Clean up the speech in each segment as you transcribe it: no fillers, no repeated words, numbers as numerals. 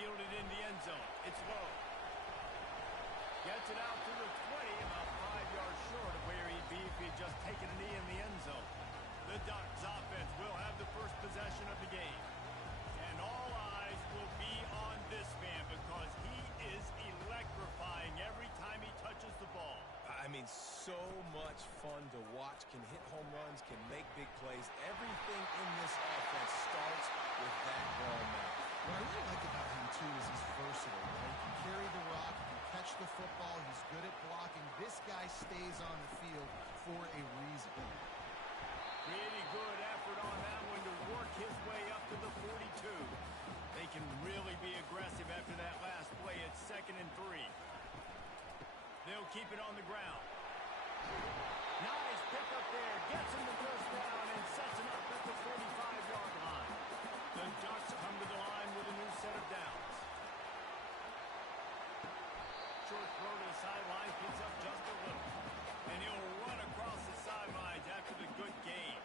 fielded in the end zone. It's low. Gets it out to the 20, about 5 yards short of where he'd be if he had just taken a knee in the end zone. The Ducks offense will have the first possession of the game. And all eyes will be on this man because he is electrifying every time he touches the ball. I mean, so much fun to watch. Can hit home runs, can make big plays. Everything in this offense starts with that ball now. What I really like about him, too, is he's versatile. Right? He can carry the rock, he can catch the football, he's good at blocking. This guy stays on the field for a reason. Pretty good effort on that one to work his way up to the 42. They can really be aggressive after that last play. It's 2nd and 3. They'll keep it on the ground. Nice pick up there. Gets him the first down and sets him up at the 45-yard line. The Ducks come to the line with a new set of downs. Short throw to the sideline, picks up just a little. And he'll run across the sidelines after the good gain.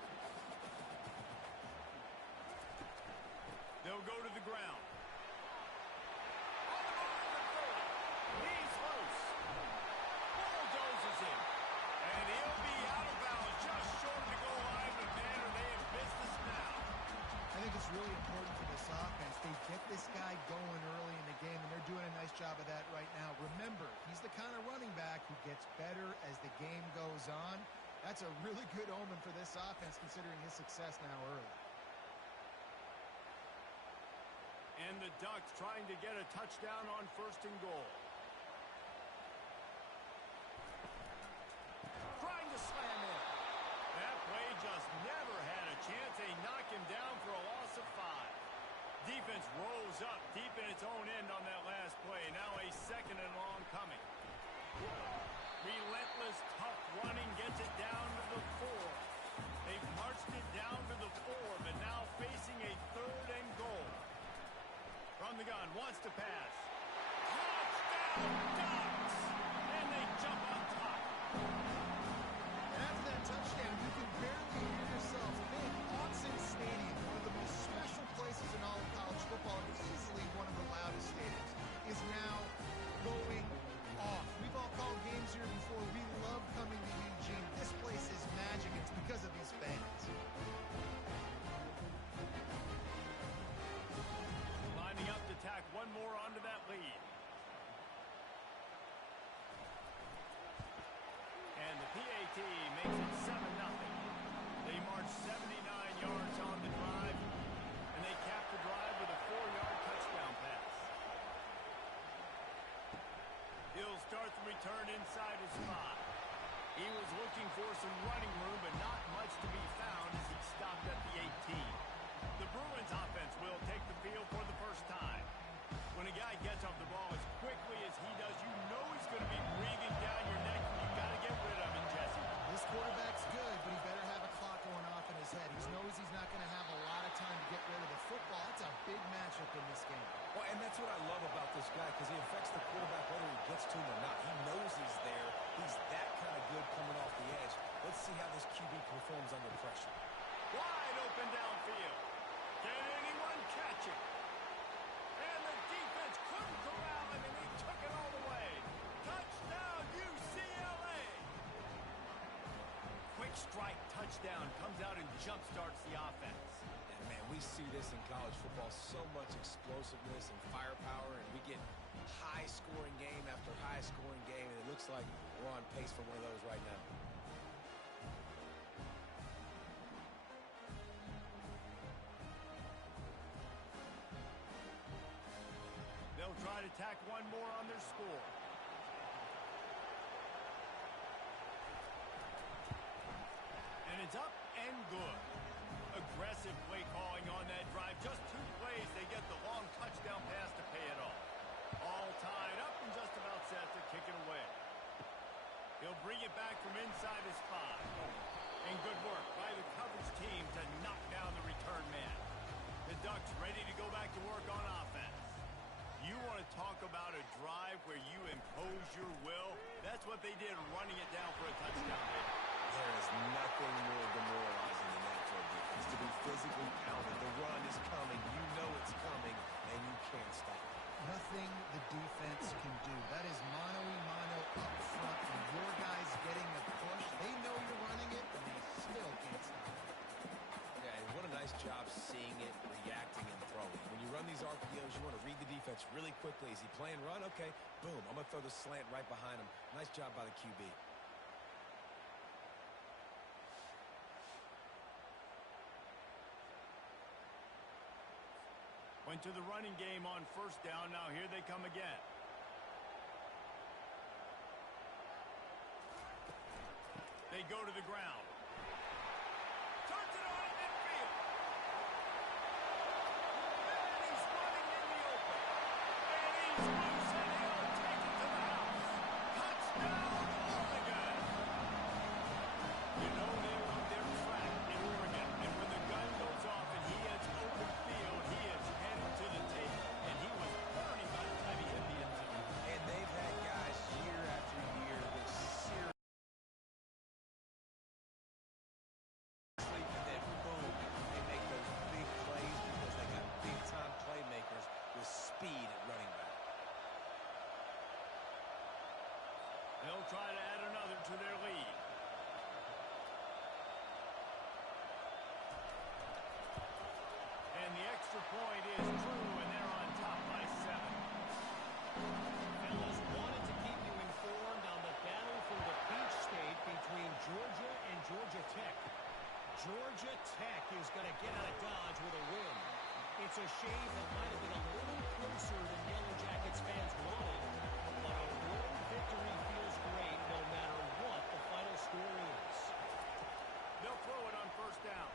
They'll go to the ground. On the move at 30. He's loose. Bulldozes him. And he'll be out of bounds just short of the goal line, but man, are they in business now. I think it's really important for this offense. They get this guy going early in the game, and they're doing a nice job of that right now. Remember, he's the kind of running back who gets better as the game goes on. That's a really good omen for this offense, considering his success now early. And the Ducks trying to get a touchdown on 1st and goal. Trying to slam in. That play just never had a chance. They knock him down for a loss of 5. Defense rolls up deep in its own end on that last play. Now a 2nd and long coming. Relentless, tough running gets it down to the 4. They've marched it down to the 4, but now facing a 3rd and goal. From the gun, wants to pass. Touchdown, Ducks! And they jump on top. And after that touchdown, you can barely hear yourself think. Autzen Stadium, one of the most special places in all of college football, and easily one of the loudest stadiums, is now going off. We've all called games here before. We love coming to Eugene. This place is magic. It's because of these fans. Lining up to tack one more onto that lead. And the PAT makes it 7-0. They march 79 yards on the drive, and they cap the drive with a 4-yard touchdown pass. He'll start the return inside his spot. He was looking for some running room, but not much to be found as he stopped at the 18. The Bruins offense will take the field for the first time. When a guy gets off the ball as quickly as he does, you know he's going to be breathing down your neck, and you've got to get rid of him, Jesse. This quarterback's good, but he better have a clock going off in his head. He knows he's not going to have a lot of time to get rid of the football. It's a big matchup in this game. Well, and that's what I love about this guy, because he affects the quarterback whether he gets to him or not. He knows he's there. He's that kind of good coming off the edge. Let's see how this QB performs under pressure. Wide open downfield. Can anyone catch it? And the defense couldn't corral him, and they took it all the way. Touchdown, UCLA! Quick strike touchdown comes out and jump-starts the offense. And, man, we see this in college football, so much explosiveness and firepower, and we get high-scoring game after high-scoring game, and it looks like we're on pace for one of those right now. They'll try to tack one more on their score. And it's up and good. Aggressive play calling on that drive. Just 2 plays, they get the long touchdown pass to pay it off. All tied up and just about set to kick it away. He'll bring it back from inside his 5. And good work by the coverage team to knock down the return man. The Ducks ready to go back to work on offense. You want to talk about a drive where you impose your will? That's what they did, running it down for a touchdown. There is nothing more demoralizing than that for a defense. To be physically pounded, the run is coming, you know it's coming, and you can't stop it. approach really quickly. Is he playing run? Okay, boom. I'm going to throw the slant right behind him. Nice job by the QB. Went to the running game on first down. Now here they come again. They go to the ground. Turns it on in midfield. And he's running in the open. And he's loose and he'll take it to the house. Touchdown, Oregon. You know they run their track in Oregon. And when the gun goes off and he has open field, he is headed to the tape. And he was burning by the time he hit the end zone. And they've had guys year after year with serious speed at running back. They'll try to add another to their lead. And the extra point is true, and they're on top by 7. Fellas, wanted to keep you informed on the battle for the Peach State between Georgia and Georgia Tech. Georgia Tech is going to get out of Dodge with a win. It's a shame that might have been a little closer than Yellow Jackets fans wanted, but a road victory feels great no matter what the final score is. They'll throw it on first down.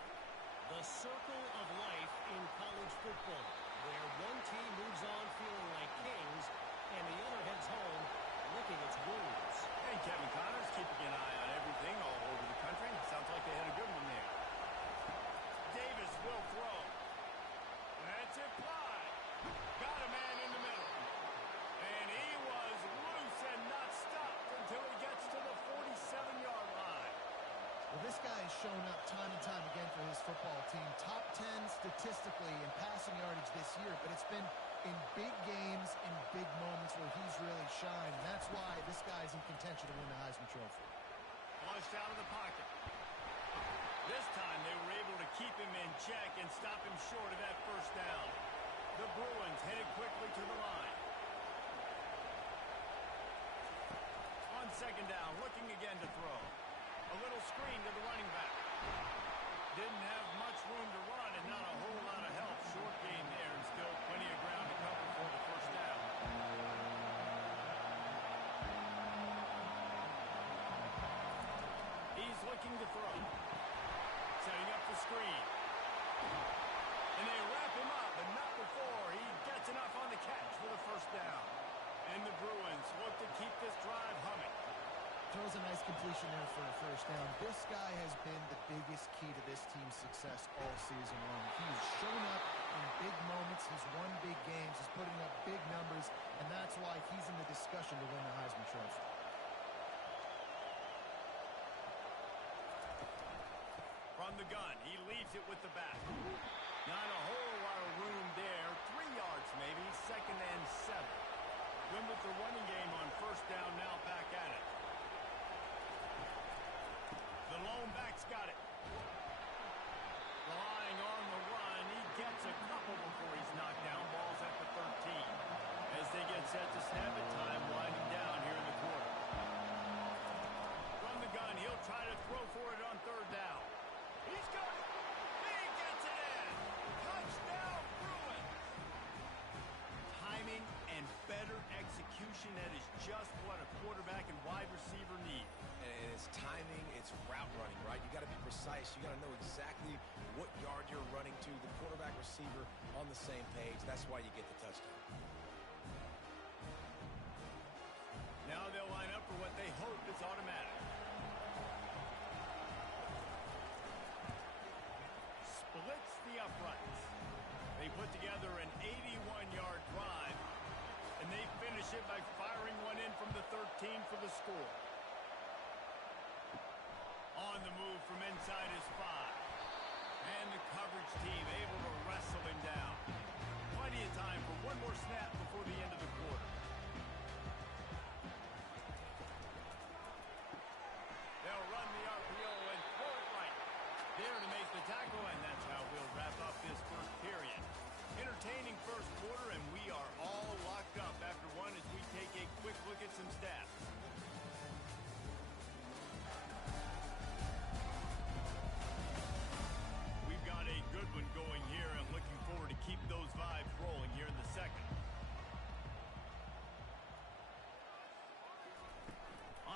The circle of life in college football, where one team moves on feeling like kings and the other heads home licking its wounds. Hey, Kevin Connors keeping an eye on everything all over the country. Sounds like they had a good one there. Davis will throw. That's it, fly. Got a man in the middle. And he was loose and not stopped until he gets to the 47-yard line. Well, this guy has shown up time and time again for his football team. Top 10 statistically in passing yardage this year, but it's been in big games, in big moments where he's really shined. And that's why this guy's in contention to win the Heisman Trophy. Flushed out of the pocket. This time they were able to keep him in check and stop him short of that first down. The Bruins headed quickly to the line. On second down, looking again to throw. A little screen to the running back. Didn't have much room to run and not a whole lot of help. Short game there and still plenty of ground to cover for the first down. He's looking to throw. Setting up the screen. And they wrap him up, but not before he gets enough on the catch for the first down. And the Bruins look to keep this drive humming. Throws a nice completion there for a first down. This guy has been the biggest key to this team's success all season long. He's shown up in big moments. He's won big games. He's putting up big numbers, and that's why he's in the discussion to win the Heisman Trophy. From the gun, he leaves it with the back. Not a whole lot of room there. 3 yards maybe, 2nd and 7. Win with the running game on first down, now back at it. The lone back's got it. Relying on the run, he gets a couple before he's knocked down. Ball's at the 13. As they get set to snap it, time winding down here in the quarter. From the gun, he'll try to throw for it on third down. He's got it. He gets it in. Touchdown, Bruins. Timing and better execution, that is just what a quarterback and wide receiver need. And it's timing, it's route running, right? You got to be precise. You got to know exactly what yard you're running to. The quarterback receiver on the same page. That's why you get the touchdown. Now they'll line up for what they hope is automatic. Splits the uprights. They put together an 81-yard drive, and they finish it by firing one in from the 13 for the score. On the move from inside his 5. And the coverage team able to wrestle him down. Plenty of time for one more snap before the end of the quarter. They'll run the RPO and throw it right. There to make the tackle, and that's how we'll wrap up this first period. Entertaining first quarter, and we are all locked up after one as we take a quick look at some stats. We've got a good one going here, and looking forward to keep those vibes rolling here in the second.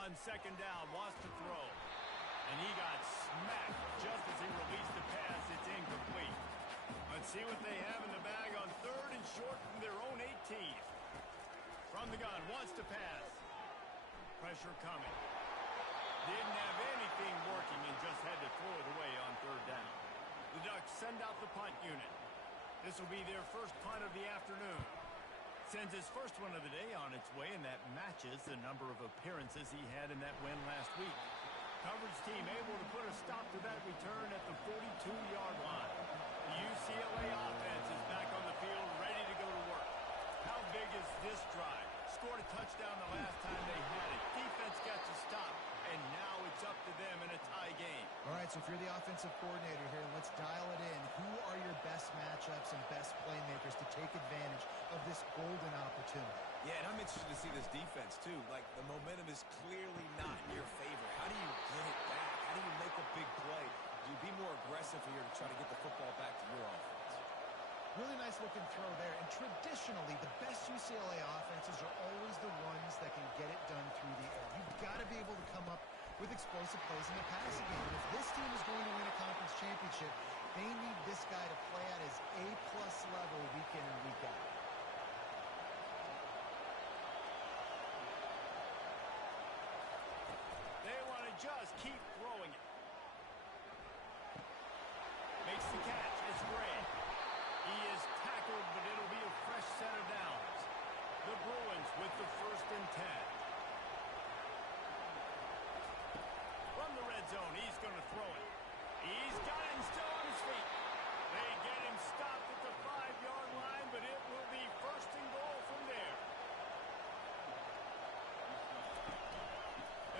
On second down, wants to throw. And he got smacked just as he released the pass. It's incomplete. Let's see what they have in the bag on third and short from their own 18. From the gun, wants to pass. Pressure coming. Didn't have anything working and just had to throw it away on third down. The Ducks send out the punt unit. This will be their first punt of the afternoon. Sends his first one of the day on its way, and that matches the number of appearances he had in that win last week. Coverage team able to put a stop to that return at the 42-yard line. The UCLA offense is back on the field, ready to go to work. How big is this drive? Scored a touchdown the last time they had it. Defense got to stop, and now it's up to them in a tie game. All right, so if you're the offensive coordinator here, let's dial it in. Who are your best matchups and best playmakers to take advantage of this golden opportunity? Yeah, and I'm interested to see this defense, too. Like, the momentum is clearly not in your favor. How do you get it back? How do you make a big play? Do you be more aggressive here to try to get the football back to your offense? Really nice looking throw there. And traditionally, the best UCLA offenses are always the ones that can get it done through the air. You've got to be able to come up with explosive plays in the passing game. And if this team is going to win a conference championship, they need this guy to play at his A-plus level week in and week out. They want to just keep throwing it. Makes the catch. It's Gray. He is tackled, but it'll be a fresh set of downs. The Bruins with the 1st and 10. From the red zone, he's going to throw it. He's got it and still on his feet. They get him stopped at the 5-yard line, but it will be 1st and goal from there.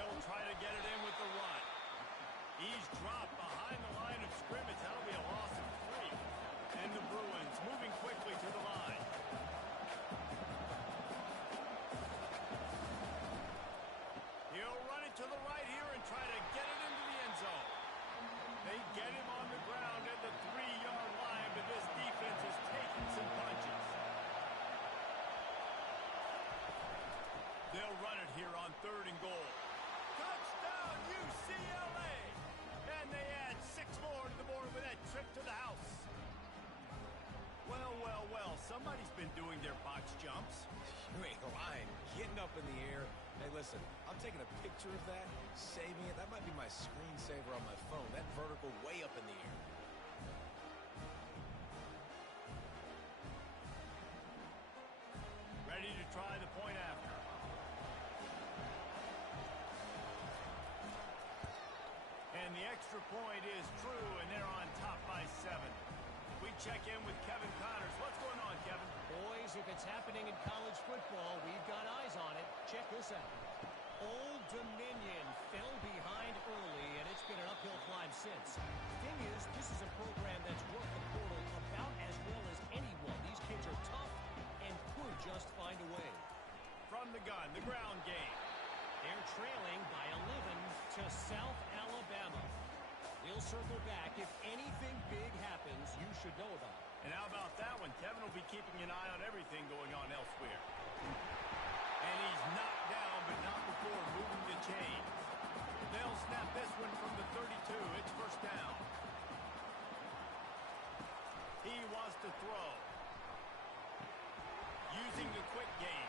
They'll try to get it in with the run. He's dropped behind the line of scrimmage. That'll be a loss of 3. And the Bruins moving quickly to the line. He'll run it to the right here and try to get it into the end zone. They get him on the ground at the 3-yard line, but this defense is taking some punches. They'll run it here on 3rd and goal. Touchdown, UCLA! And they add 6 more to the board with that trip to the house. Well, well, well, somebody's been doing their box jumps. You ain't lying. Getting up in the air. Hey, listen, I'm taking a picture of that, saving it. That might be my screensaver on my phone. That vertical way up in the air. Ready to try the point after. And the extra point is true, and they're on top by 7. We check in with Kevin Connors. What's going on, Kevin? Boys, if it's happening in college football, we've got eyes on it. Check this out. Old Dominion fell behind early, and it's been an uphill climb since. Thing is, this is a program that's worked the portal about as well as anyone. These kids are tough and could just find a way. From the gun, the ground game. They're trailing by 11 to South Alabama. We'll circle back. If anything big happens, you should know about it. And how about that one? Kevin will be keeping an eye on everything going on elsewhere. And he's knocked down, but not before moving the chains. They'll snap this one from the 32. It's 1st down. He wants to throw. Using the quick game.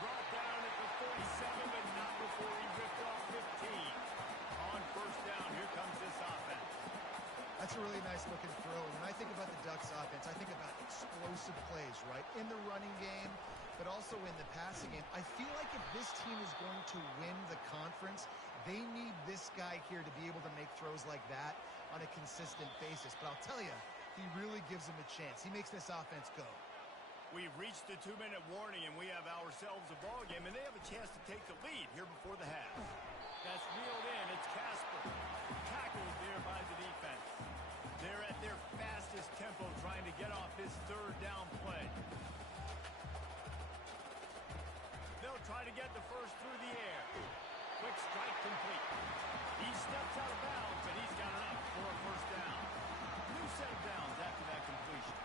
Brought down at the 47, but not before he ripped off 15. On 1st down, here comes this offense. That's a really nice looking throw. And when I think about the Ducks offense, I think about explosive plays, right? In the running game, but also in the passing game. I feel like if this team is going to win the conference, they need this guy here to be able to make throws like that on a consistent basis. But I'll tell you, he really gives them a chance. He makes this offense go. We've reached the 2-minute warning, and we have ourselves a ball game, and they have a chance to take the lead here before the half. That's reeled in. It's Casper. Tackled there by the defense. They're at their fastest tempo trying to get off this 3rd down. get the first through the air. Quick strike complete. He steps out of bounds, but he's got enough for a first down. New set of downs after that completion.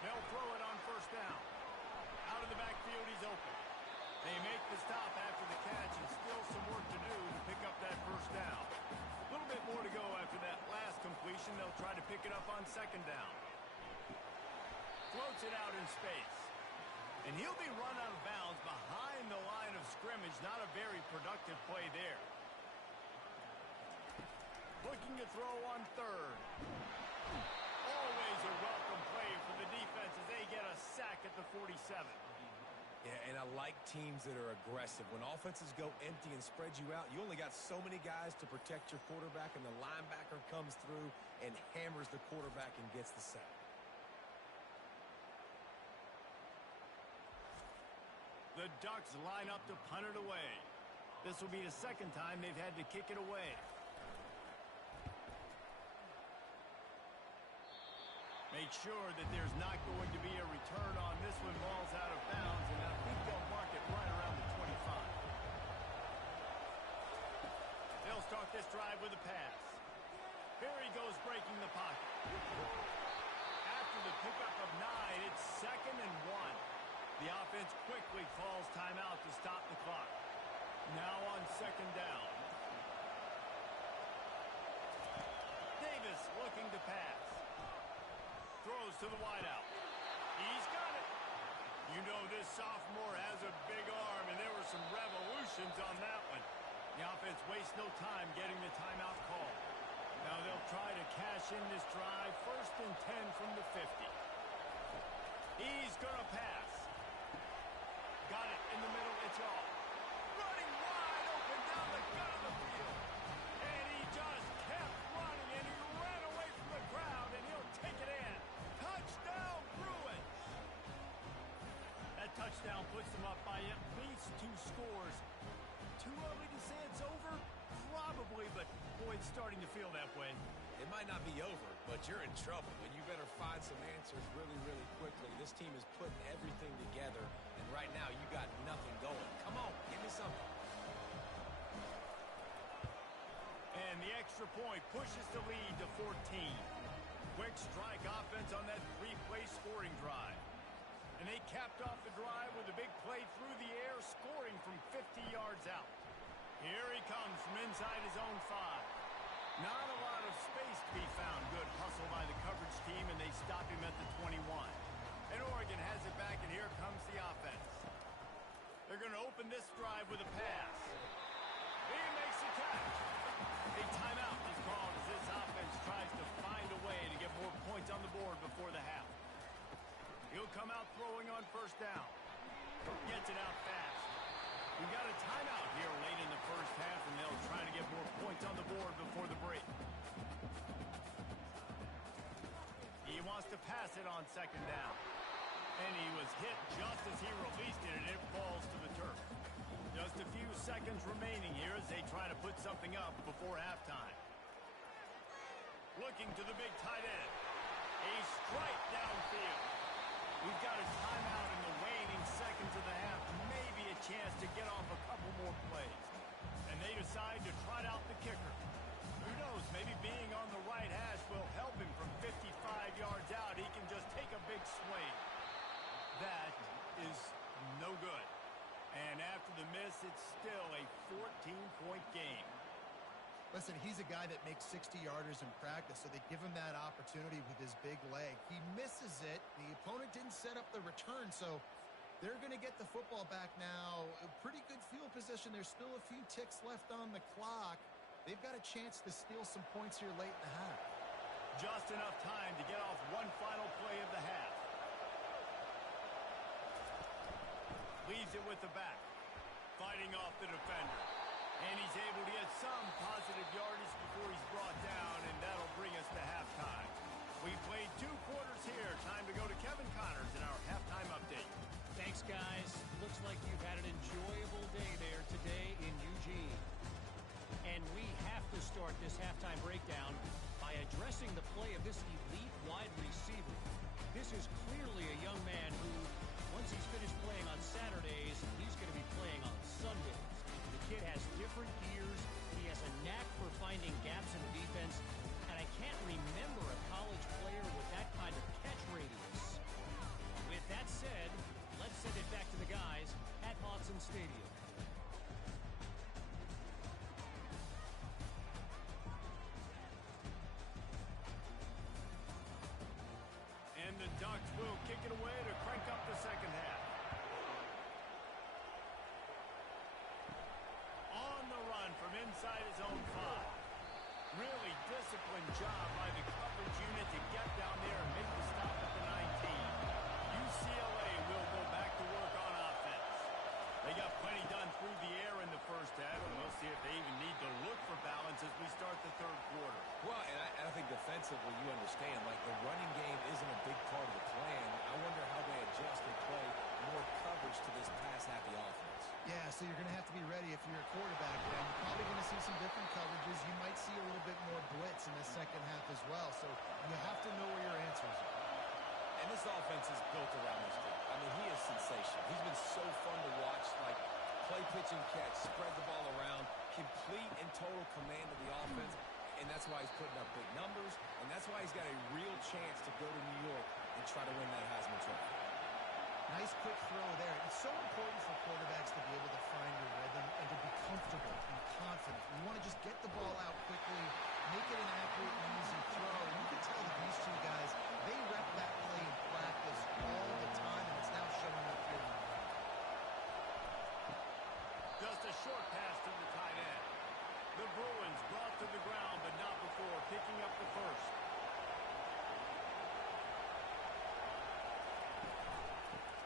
They'll throw it on first down. Out of the backfield, he's open. They make the stop after the catch, and still some work to do to pick up that first down. A little bit more to go after that last completion. They'll try to pick it up on second down. Floats it out in space. And he'll be run out of bounds behind the line of scrimmage. Not a very productive play there. Looking to throw on third. Always a welcome play for the defense as they get a sack at the 47. Yeah, and I like teams that are aggressive. When offenses go empty and spread you out, you only got so many guys to protect your quarterback, and the linebacker comes through and hammers the quarterback and gets the sack. The Ducks line up to punt it away. This will be the second time they've had to kick it away. Make sure that there's not going to be a return on this one. Ball's out of bounds, and I think they'll mark it right around the 25. They'll start this drive with a pass. Here he goes breaking the pocket. After the pickup of 9, it's 2nd and 1. The offense quickly calls timeout to stop the clock. Now on second down. Davis looking to pass. Throws to the wideout. He's got it. You know this sophomore has a big arm, and there were some revolutions on that one. The offense wastes no time getting the timeout call. Now they'll try to cash in this drive. 1st and 10 from the 50. He's going to pass. Got it in the middle. It's off. Running wide open down the gut of the field. And he just kept running, and he ran away from the crowd, and he'll take it in. Touchdown, Bruins! That touchdown puts them up by at least 2 scores. Too early to say it's over? Probably, but boy, it's starting to feel that way. It might not be over, but you're in trouble, and you better find some answers really, really quickly. This team is putting everything together, and right now you got nothing going. Come on, give me something. And the extra point pushes the lead to 14. Quick strike offense on that 3-play scoring drive. And they capped off the drive with a big play through the air, scoring from 50 yards out. Here he comes from inside his own 5. Not a lot of space to be found. Good hustle by the coverage team, and they stop him at the 21. And Oregon has it back, and here comes the offense. They're going to open this drive with a pass. He makes the catch. A timeout is called as this offense tries to find a way to get more points on the board before the half. He'll come out throwing on first down. Gets it out fast. We got a timeout here late in the first half, and they'll try to get more points on the board before the break. He wants to pass it on second down. And he was hit just as he released it, and it falls to the turf. Just a few seconds remaining here as they try to put something up before halftime. Looking to the big tight end. A strike downfield. We've got a timeout in the waning seconds of the half. Maybe a chance to get off a couple more plays. And they decide to trot out the kicker. Who knows, maybe being on the right hash will help him from 55 yards out. He can just take a big swing. That is no good. And after the miss, it's still a 14-point game. Listen, he's a guy that makes 60-yarders in practice, so they give him that opportunity with his big leg. He misses it. The opponent didn't set up the return, so they're going to get the football back now. A pretty good field position. There's still a few ticks left on the clock. They've got a chance to steal some points here late in the half. Just enough time to get off one final play of the half. Leaves it with the back. Fighting off the defender. And he's able to get some positive yardage before he's brought down, and that'll bring us to halftime. We played 2 quarters here. Time to go to Kevin Connors in our halftime update. Thanks, guys. Looks like you've had an enjoyable day there today in Eugene. And we have to start this halftime breakdown by addressing the play of this elite wide receiver. This is clearly a young man who, once he's finished playing on Saturdays, he's going to be playing on kid has different gears. He has a knack for finding gaps in the defense. And I can't remember a college player with that kind of catch radius. With that said, let's send it back to the guys at Autzen Stadium. And the Ducks will kick it away to crank up the second half. On the run from inside his own 5. Really disciplined job by the coverage unit to get down there and make the stop at the 19. UCLA will go back to work on offense. They got plenty done through the air in the first half, and we'll see if they even need to look for balance as we start the third quarter. Well, and I think defensively, you understand, like the running game isn't a big part of the plan. I wonder how they adjust and play more coverage to this pass-happy offense. Yeah, so you're going to have to be ready if you're a quarterback, and you're probably going to see some different coverages. You might see a little bit more blitz in the second half as well, so you have to know where your answers are. And this offense is built around this kid. I mean, he is sensational. He's been so fun to watch, like play, pitch, and catch, spread the ball around, complete and total command of the offense, and that's why he's putting up big numbers, and that's why he's got a real chance to go to New York and try to win that Heisman Trophy. Nice quick throw there. It's so important for quarterbacks to be able to find your rhythm and to be comfortable and confident. You want to just get the ball out quickly, make it an accurate and easy throw. And you can tell that these two guys, they rep that play in practice all the time, and it's now showing up here in the game. Just a short pass to the tight end. The Bruins brought to the ground, but not before picking up the first.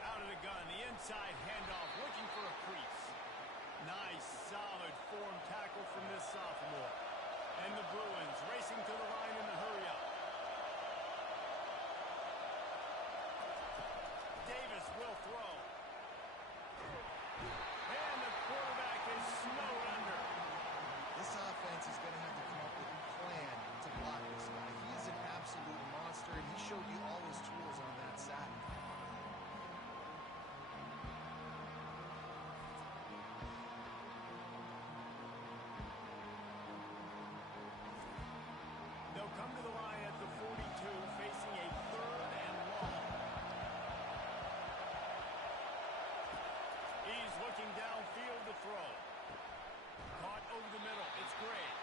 Out of the gun, the inside handoff, looking for a crease. Nice, solid form tackle from this sophomore. And the Bruins racing to the line in the hurry-up. Davis will throw. And the quarterback is snowed under. This offense is going to have to come up with a plan to block this guy. He is an absolute monster, and he showed you all his tools on that sack. They'll come to the line at the 42, facing a third and long. He's looking downfield to throw. Caught over the middle. It's great.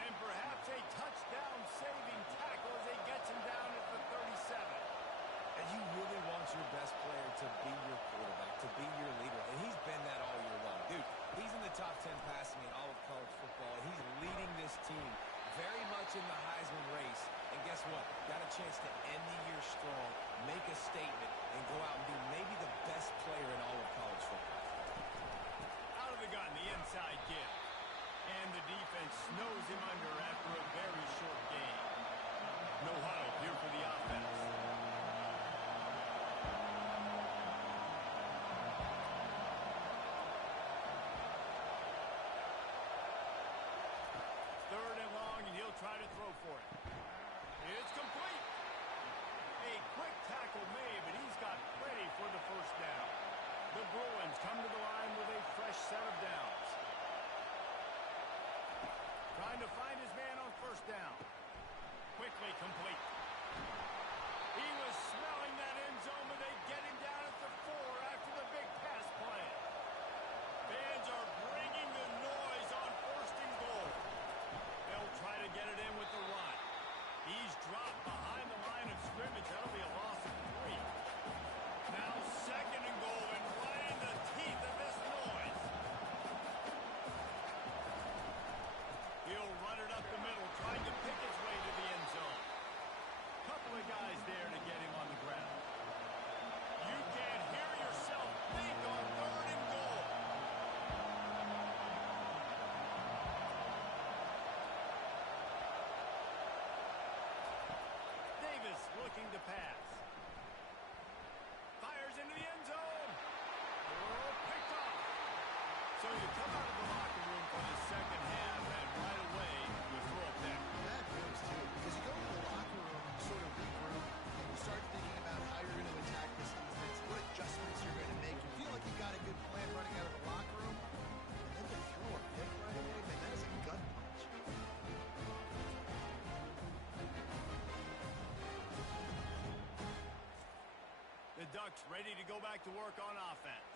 And perhaps a touchdown-saving tackle as he gets him down at the 37. And you really want your best player to be your quarterback, to be your leader. And he's been that all year long. Dude, he's in the top 10 passing in all of college football, and he's leading this team very much in the Heisman race. And guess what? Got a chance to end the year strong, make a statement, and go out and be maybe the best player in all of college football. Out of the gun, the inside give. And the defense snows him under after a very short game. No huddle here for the offense. Third and long, and he'll try to throw for it. It's complete. A quick tackle made, but he's got plenty for the first down. The Bruins come to the line with a fresh set of downs. Trying to find his man on first down. Quickly complete. He was smelling that end zone, but they get him down at the 4 after the big pass play. Fans are bringing the noise on first and goal. They'll try to get it in with the run. He's dropped behind the line of scrimmage. That'll be a loss of 3. Now second and goal, and right in the teeth of this noise. He'll run it up the middle, trying to pick his way to the end zone. Couple of guys there to get him on the ground. You can't hear yourself think on third and goal. Davis looking to pass. Fires into the end zone. Oh, picked off. So you come out of the locker room for the second half, and right away you throw a pick. That hurts too, because you go to the locker room and you sort of regroup, and you start thinking about how you're going to attack this defense, what adjustments you're going to make. You feel like you got a good plan running out of the locker room, and then the Ducks ready to go back to work on offense.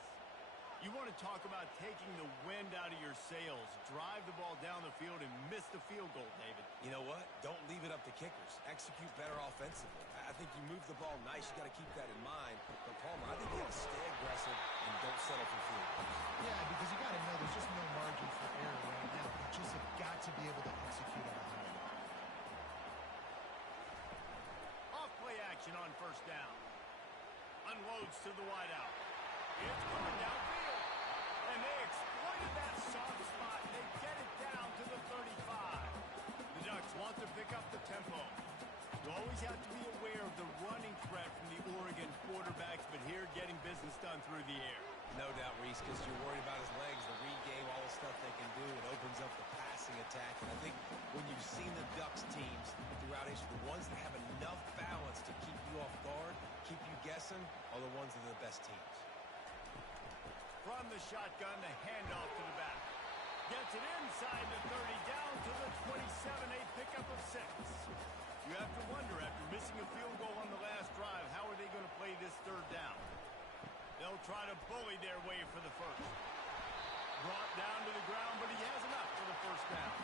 You want to talk about taking the wind out of your sails. Drive the ball down the field and miss the field goal, David. You know what? Don't leave it up to kickers. Execute better offensively. I think you move the ball nice. You got to keep that in mind. But, Palmer, I think you got to stay aggressive and don't settle for field goals. Yeah, because you got to know there's just no margin for error right now. You just have got to be able to execute at a high level. Off play action on first down. Unloads to the wideout. It's going downfield. And they exploited that soft spot. They get it down to the 35. The Ducks want to pick up the tempo. You always have to be aware of the running threat from the Oregon quarterbacks, but here getting business done through the air. No doubt, Reese, because you're worried about his legs, the read game, all the stuff they can do. It opens up the passing attack. And I think when you've seen the Ducks teams throughout history, the ones that have enough balance to keep you off guard, keep you guessing, are the ones that are the best teams. From the shotgun, the handoff to the back. Gets it inside the 30, down to the 27, a pickup of 6. You have to wonder, after missing a field goal on the last drive, how are they going to play this third down? They'll try to bully their way for the first. Brought down to the ground, but he has enough for the first down.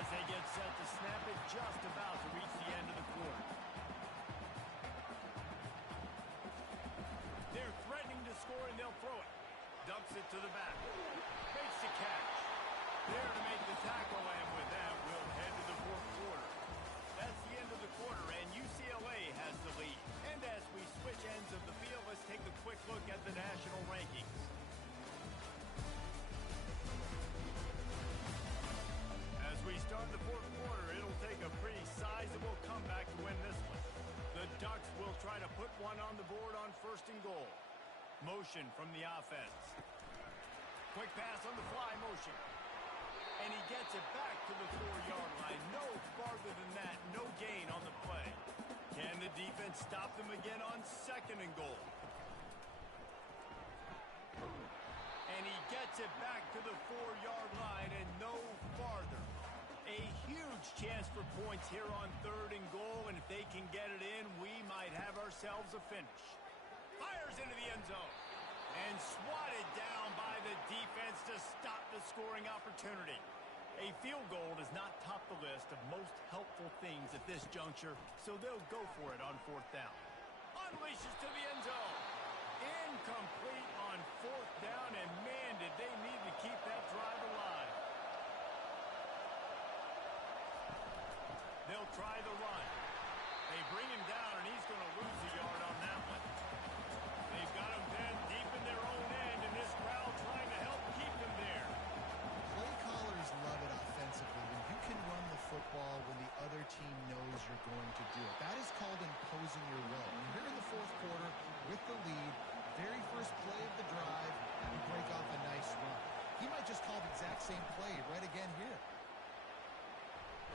As they get set to snap it, just about to reach the end of the quarter. They're threatening to score, and they'll throw it. Dumps it to the back. Makes the catch. There to make the tackle, and with that, we'll head to the fourth quarter. That's the end of the quarter, and UCLA has the lead. And as we switch ends of the field, let's take a quick look at the national rankings. As we start the fourth quarter, it'll take a pretty sizable comeback to win this one. The Ducks will try to put one on the board on first and goal. Motion from the offense. Quick pass on the fly motion. And he gets it back to the 4-yard line. No farther than that. No gain on the play. Can the defense stop them again on second and goal? And he gets it back to the 4-yard line and no farther. A huge chance for points here on third and goal. And if they can get it in, we might have ourselves a finish. Fires into the end zone. And swatted down by the defense to stop the scoring opportunity. A field goal does not top the list of most helpful things at this juncture, so they'll go for it on fourth down. Unleashes to the end zone. Incomplete on fourth down, and man, did they need to keep that drive alive. They'll try the run. They bring him down, and he's going to lose a yard on that one. They've got him pinned deep in their own end, and this crowd trying to help keep them there. Play callers love it offensively when you can run the football when the other team knows you're going to do it. That is called imposing your will. And here in the fourth quarter, with the lead, very first play of the drive, you break off a nice run. He might just call the exact same play right again here.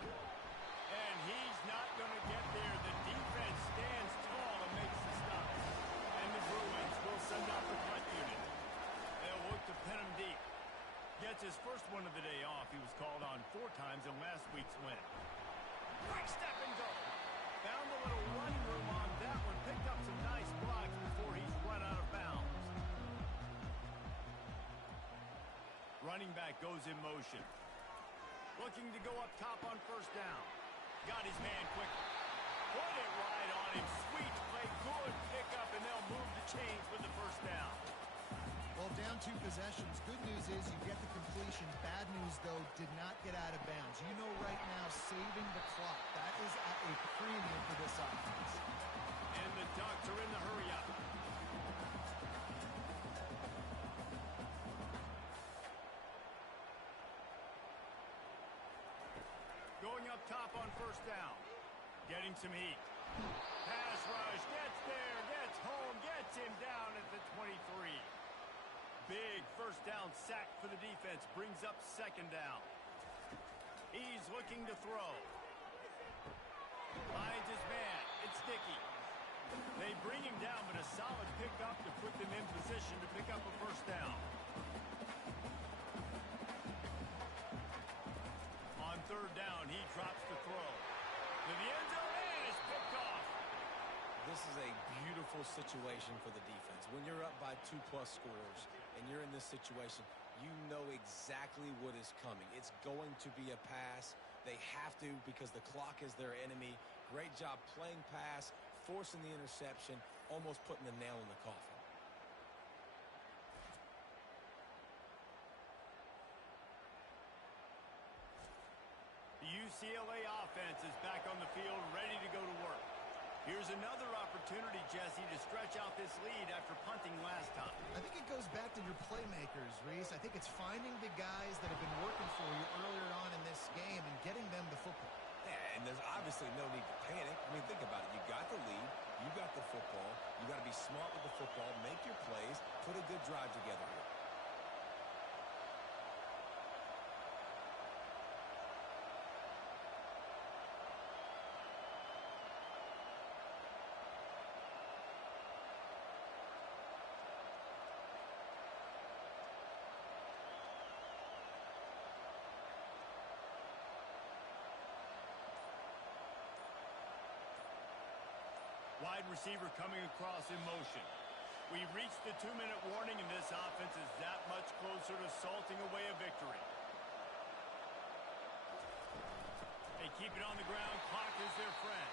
And he's not going to get there. The defense stands tall and makes the stop. And the Bruins will send out the punt unit. They'll look to pin him deep. Gets his first one of the day off. He was called on 4 times in last week's win. Quick step and go. Found a little running room on that one. Picked up some nice blocks before he's run out of bounds. Running back goes in motion. Looking to go up top on first down. Got his man quickly. Put it right on him. Sweet play. Good pickup, and they'll move the chains with the first down. Well, down 2 possessions. Good news is you get the completion. Bad news, though, did not get out of bounds. You know right now, saving the clock. That is at a premium for this offense. And the Ducks are in the hurry up. Going up top on first down. Getting some heat. Pass rush. Gets there. Gets home. Gets him down at the 23. Big first down sack for the defense. Brings up second down. He's looking to throw. Finds his man. It's Dickey. They bring him down, but a solid pickup to put them in position to pick up a first down. On third down, he drops the throw. To the end zone, and it's picked off. this is a beautiful situation for the defense. When you're up by 2+ scores and you're in this situation, you know exactly what is coming. It's going to be a pass. They have to because the clock is their enemy. Great job playing pass, forcing the interception, almost putting the nail in the coffin. The UCLA offense is back on the field, ready to go to work. Here's another opportunity, Jesse, to stretch out this lead after punting last time. I think it goes back to your playmakers, Reese. I think it's finding the guys that have been working for you earlier on in this game and getting them the football. Yeah, and there's obviously no need to panic. I mean, think about it. You got the lead. You got the football. You got to be smart with the football. Make your plays. Put a good drive together here. Wide receiver coming across in motion. We've reached the 2-minute warning, and this offense is that much closer to salting away a victory. They keep it on the ground. Clock is their friend.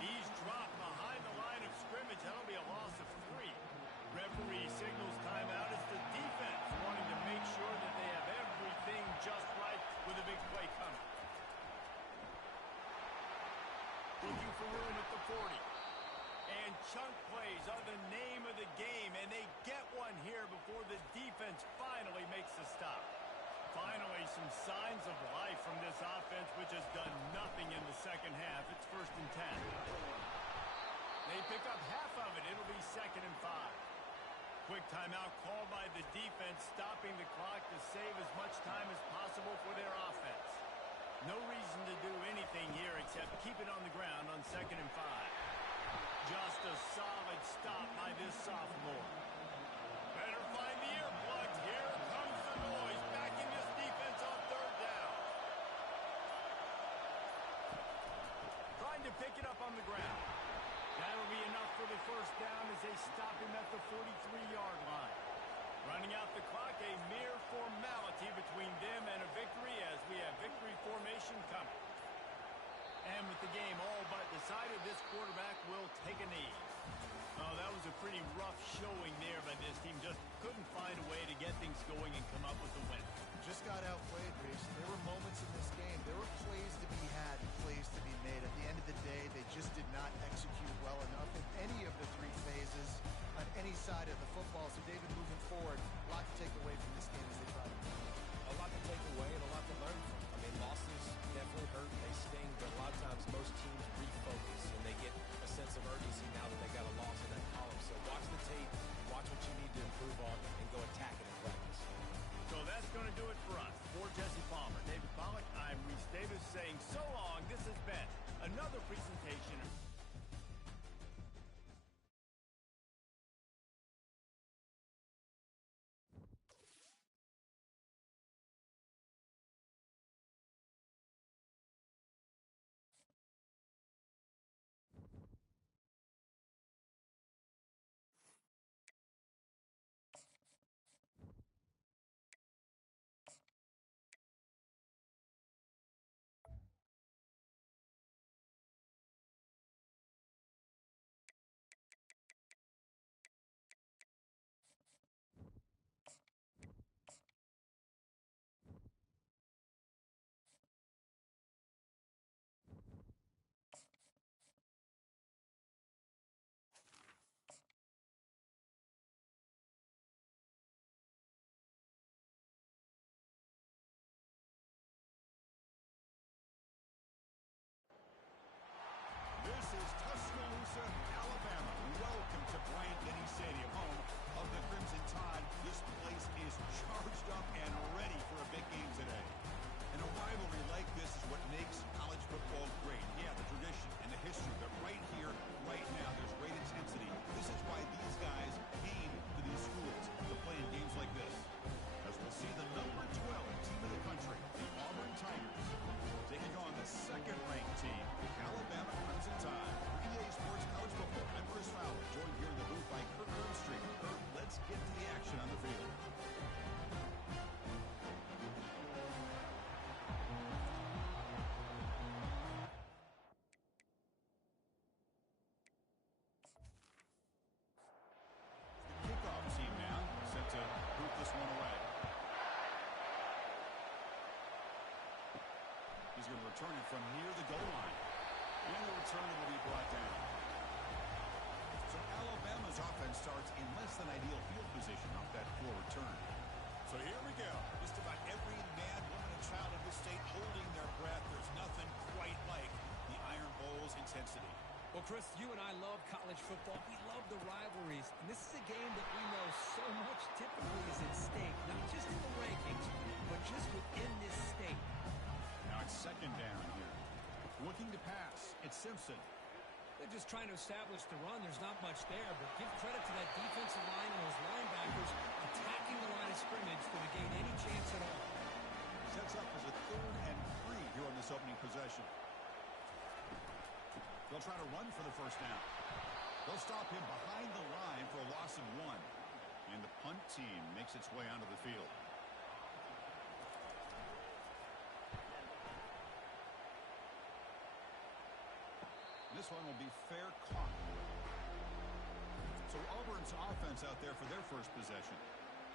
He's dropped behind the line of scrimmage. That'll be a loss of 3. Referee signals timeout. It's the defense wanting to make sure that they have everything just right with a big play coming. Looking for room at the 40. And chunk plays are the name of the game, and they get one here before the defense finally makes the stop. Finally, some signs of life from this offense, which has done nothing in the second half. It's 1st and 10. They pick up half of it. It'll be 2nd and 5. Quick timeout called by the defense, stopping the clock to save as much time as possible for their offense. No reason to do anything here except keep it on the ground on 2nd and 5. Just a solid stop by this sophomore. Better find the earplugs. Here comes the noise. Backing this defense on 3rd down. Trying to pick it up on the ground. That'll be enough for the 1st down as they stop him at the 43-yard line. Running out the clock, a mere formality between them and a victory as we have victory formation coming. And with the game all but decided, this quarterback will take a knee. Oh, that was a pretty rough showing there by this team. Just couldn't find a way to get things going and come up with the win. Just got outplayed, Reese. There were moments in this game. There were plays to be had and plays to be made. At the end of the day, they just did not execute well enough in any of the 3 phases on any side of the football. So, David, moving forward, a lot to take away from this game as they try to win. A lot to take away and a lot to learn from. I mean, losses definitely hurt. They sting, but a lot of times most teams refocus and they get a sense of urgency now that they got a loss in that column. So watch the tape, watch what you need to improve on, and go attack it in practice. So that's going to do it for us. For Jesse Palmer, David Pollack, I'm Reese Davis saying so long. This has been another presentation. This is Tuscaloosa, Alabama. Welcome to Bryant-Denny Stadium, home of the Crimson Tide. This place is charged up and ready for a big game today. And a rivalry like this is what makes college football great. Yeah, the tradition and the history, but right here, right now, there's great intensity. This is why these guys came to these schools to play in games like this. As we'll see the number 12 team in the country, the Auburn Tigers, taking on the 2nd-ranked team, the Alabama Crimson Tide. EA Sports College Football. from near the goal line. And the return will be brought down. So Alabama's offense starts in less than ideal field position off that poor return. So here we go. Just about every man, woman, and child in this state holding their breath. There's nothing quite like the Iron Bowl's intensity. Well, Chris, you and I love college football. We love the rivalries. And this is a game that we know so much typically is at stake, not just in the rankings, but just within this state. Now it's second down here. Looking to pass. It's Simpson. They're just trying to establish the run. There's not much there, but give credit to that defensive line and those linebackers attacking the line of scrimmage to gain any chance at all. Sets up as a 3rd and 3 here on this opening possession. They'll try to run for the first down. They'll stop him behind the line for a loss of 1. And the punt team makes its way onto the field. This one will be fair caught. So Auburn's offense out there for their first possession.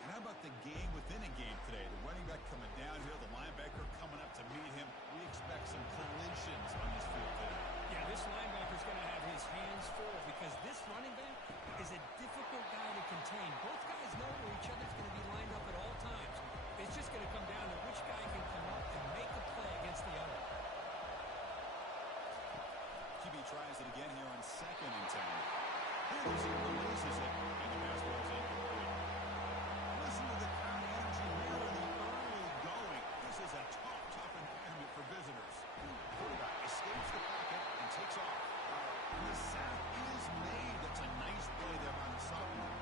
And how about the game within a game today? The running back coming down here, the linebacker coming up to meet him. We expect some collisions on this field today. Yeah, this linebacker's going to have his hands full because this running back is a difficult guy to contain. Both guys know where each other's going to be lined up at all times. It's just going to come down to which guy can come up and make the play against the other. QB tries it again here on 2nd and 10. Here's he releases it, and the pass ball's incomplete. Listen to the crowd energy here in the early going. This is a tough environment for visitors. Quarterback escapes the pocket and takes off. And the sack is made. That's a nice play there by the sophomore.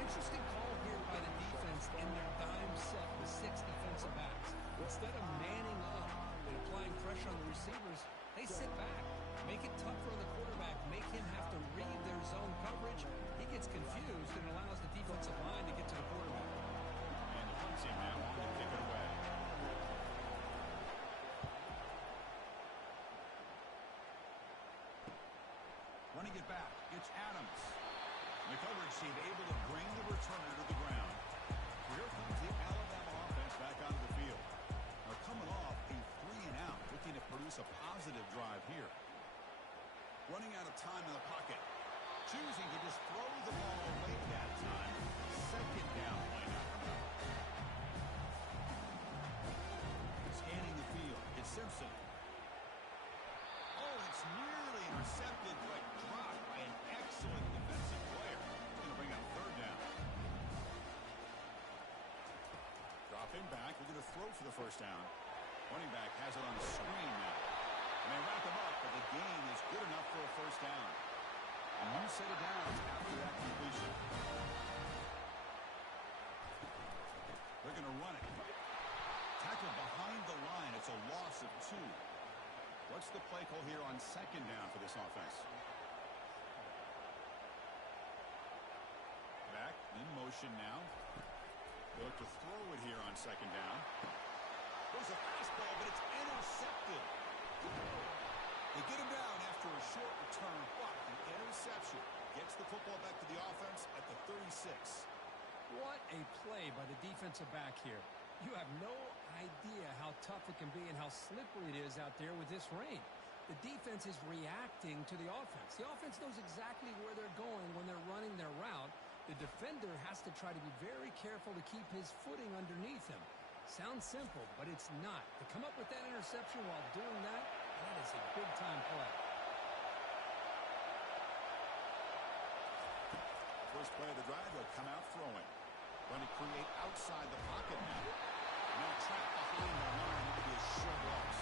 Interesting call here by the defense in their dime set with 6 defensive backs. Instead of manning up and applying pressure on the receivers, they sit back, make it tougher on the quarterback, make him have to read their zone coverage. He gets confused and allows the defensive line to get to the quarterback. And the punt team now on to kick it away. Running it back, it's Adams. The coverage team able to bring the returner to the ground. Here comes the Alabama offense back onto the field. Now coming off a 3-and-out, looking to produce a positive drive here. Running out of time in the pocket. Choosing to just throw the ball away that time. 2nd down play now coming up. Scanning the field. It's Simpson. Oh, it's nearly intercepted, but dropped by an excellent defensive player. It's going to bring up 3rd down. Dropping back. We're going to throw for the first down. Running back has it on the screen now. And they wrap him up, but the gain is good enough for a first down. A new set of downs after that completion. They're going to run it. Tackled behind the line. It's a loss of 2. What's the play call here on 2nd down for this offense? Back in motion now. They look to throw it here on 2nd down. There's a fastball, but it's intercepted. They get him down after a short return, but the interception gets the football back to the offense at the 36. What a play by the defensive back here. You have no idea how tough it can be and how slippery it is out there with this rain. The defense is reacting to the offense. The offense knows exactly where they're going when they're running their route. The defender has to try to be very careful to keep his footing underneath him. Sounds simple, but it's not. To come up with that interception while doing that, that is a big-time play. First play of the drive, they'll come out throwing. Going to create outside the pocket now. Now trapped behind the line. It could be a short loss.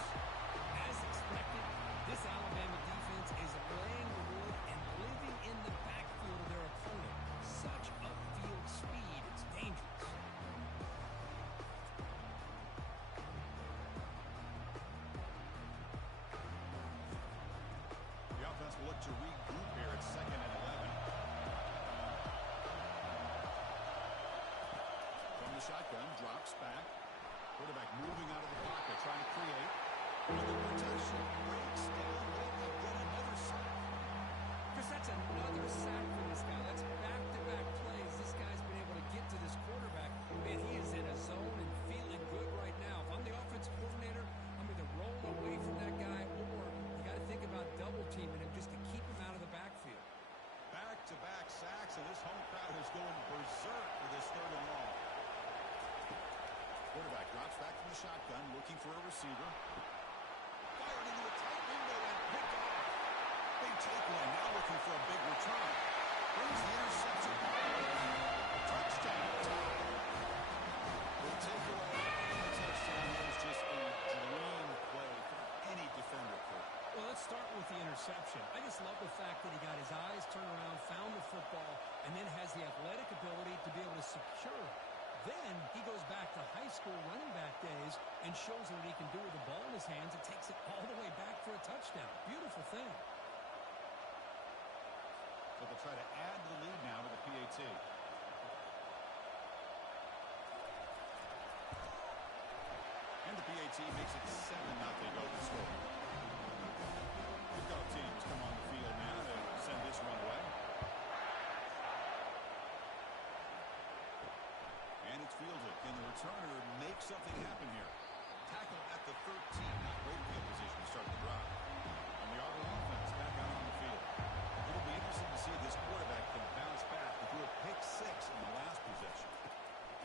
As expected, this Alabama defense is laying the wood and living in the backfield of their opponent. Such upfield speed, it's dangerous. The offense will look to regroup here at 2nd and 11. From the shotgun, drops back. Quarterback moving out of the pocket, trying to create. And the protection breaks down. They'll get another sack. Chris, that's another sack for this guy. That's back-to-back plays. This guy's been able to get to this quarterback. Man, he is in a zone and feeling good right now. If I'm the offensive coordinator, I'm either rolling away from that receiver. Fired into a tight window and picked off. Big takeaway, now looking for a big return. Brings the interception. Touchdown. The takeaway and the touchdown was just a dream play for any defender could. Well, let's start with the interception. I just love the fact that he got his eyes turned around, found the football, and then has the athletic ability to be able to secure it. Then he goes back to high school running back days and shows what he can do with the ball in his hands and takes it all the way back for a touchdown. Beautiful thing. So they'll try to add the lead now to the PAT. And the PAT makes it 7-0 open score. Kickoff teams come on the field now to send this one away. And it's fielded. Can the returner make something happen here? Tackle at the 13. Not great field position to start the drive. And the Auburn offense back out on the field. It'll be interesting to see if this quarterback can bounce back. He threw a pick 6 in the last possession.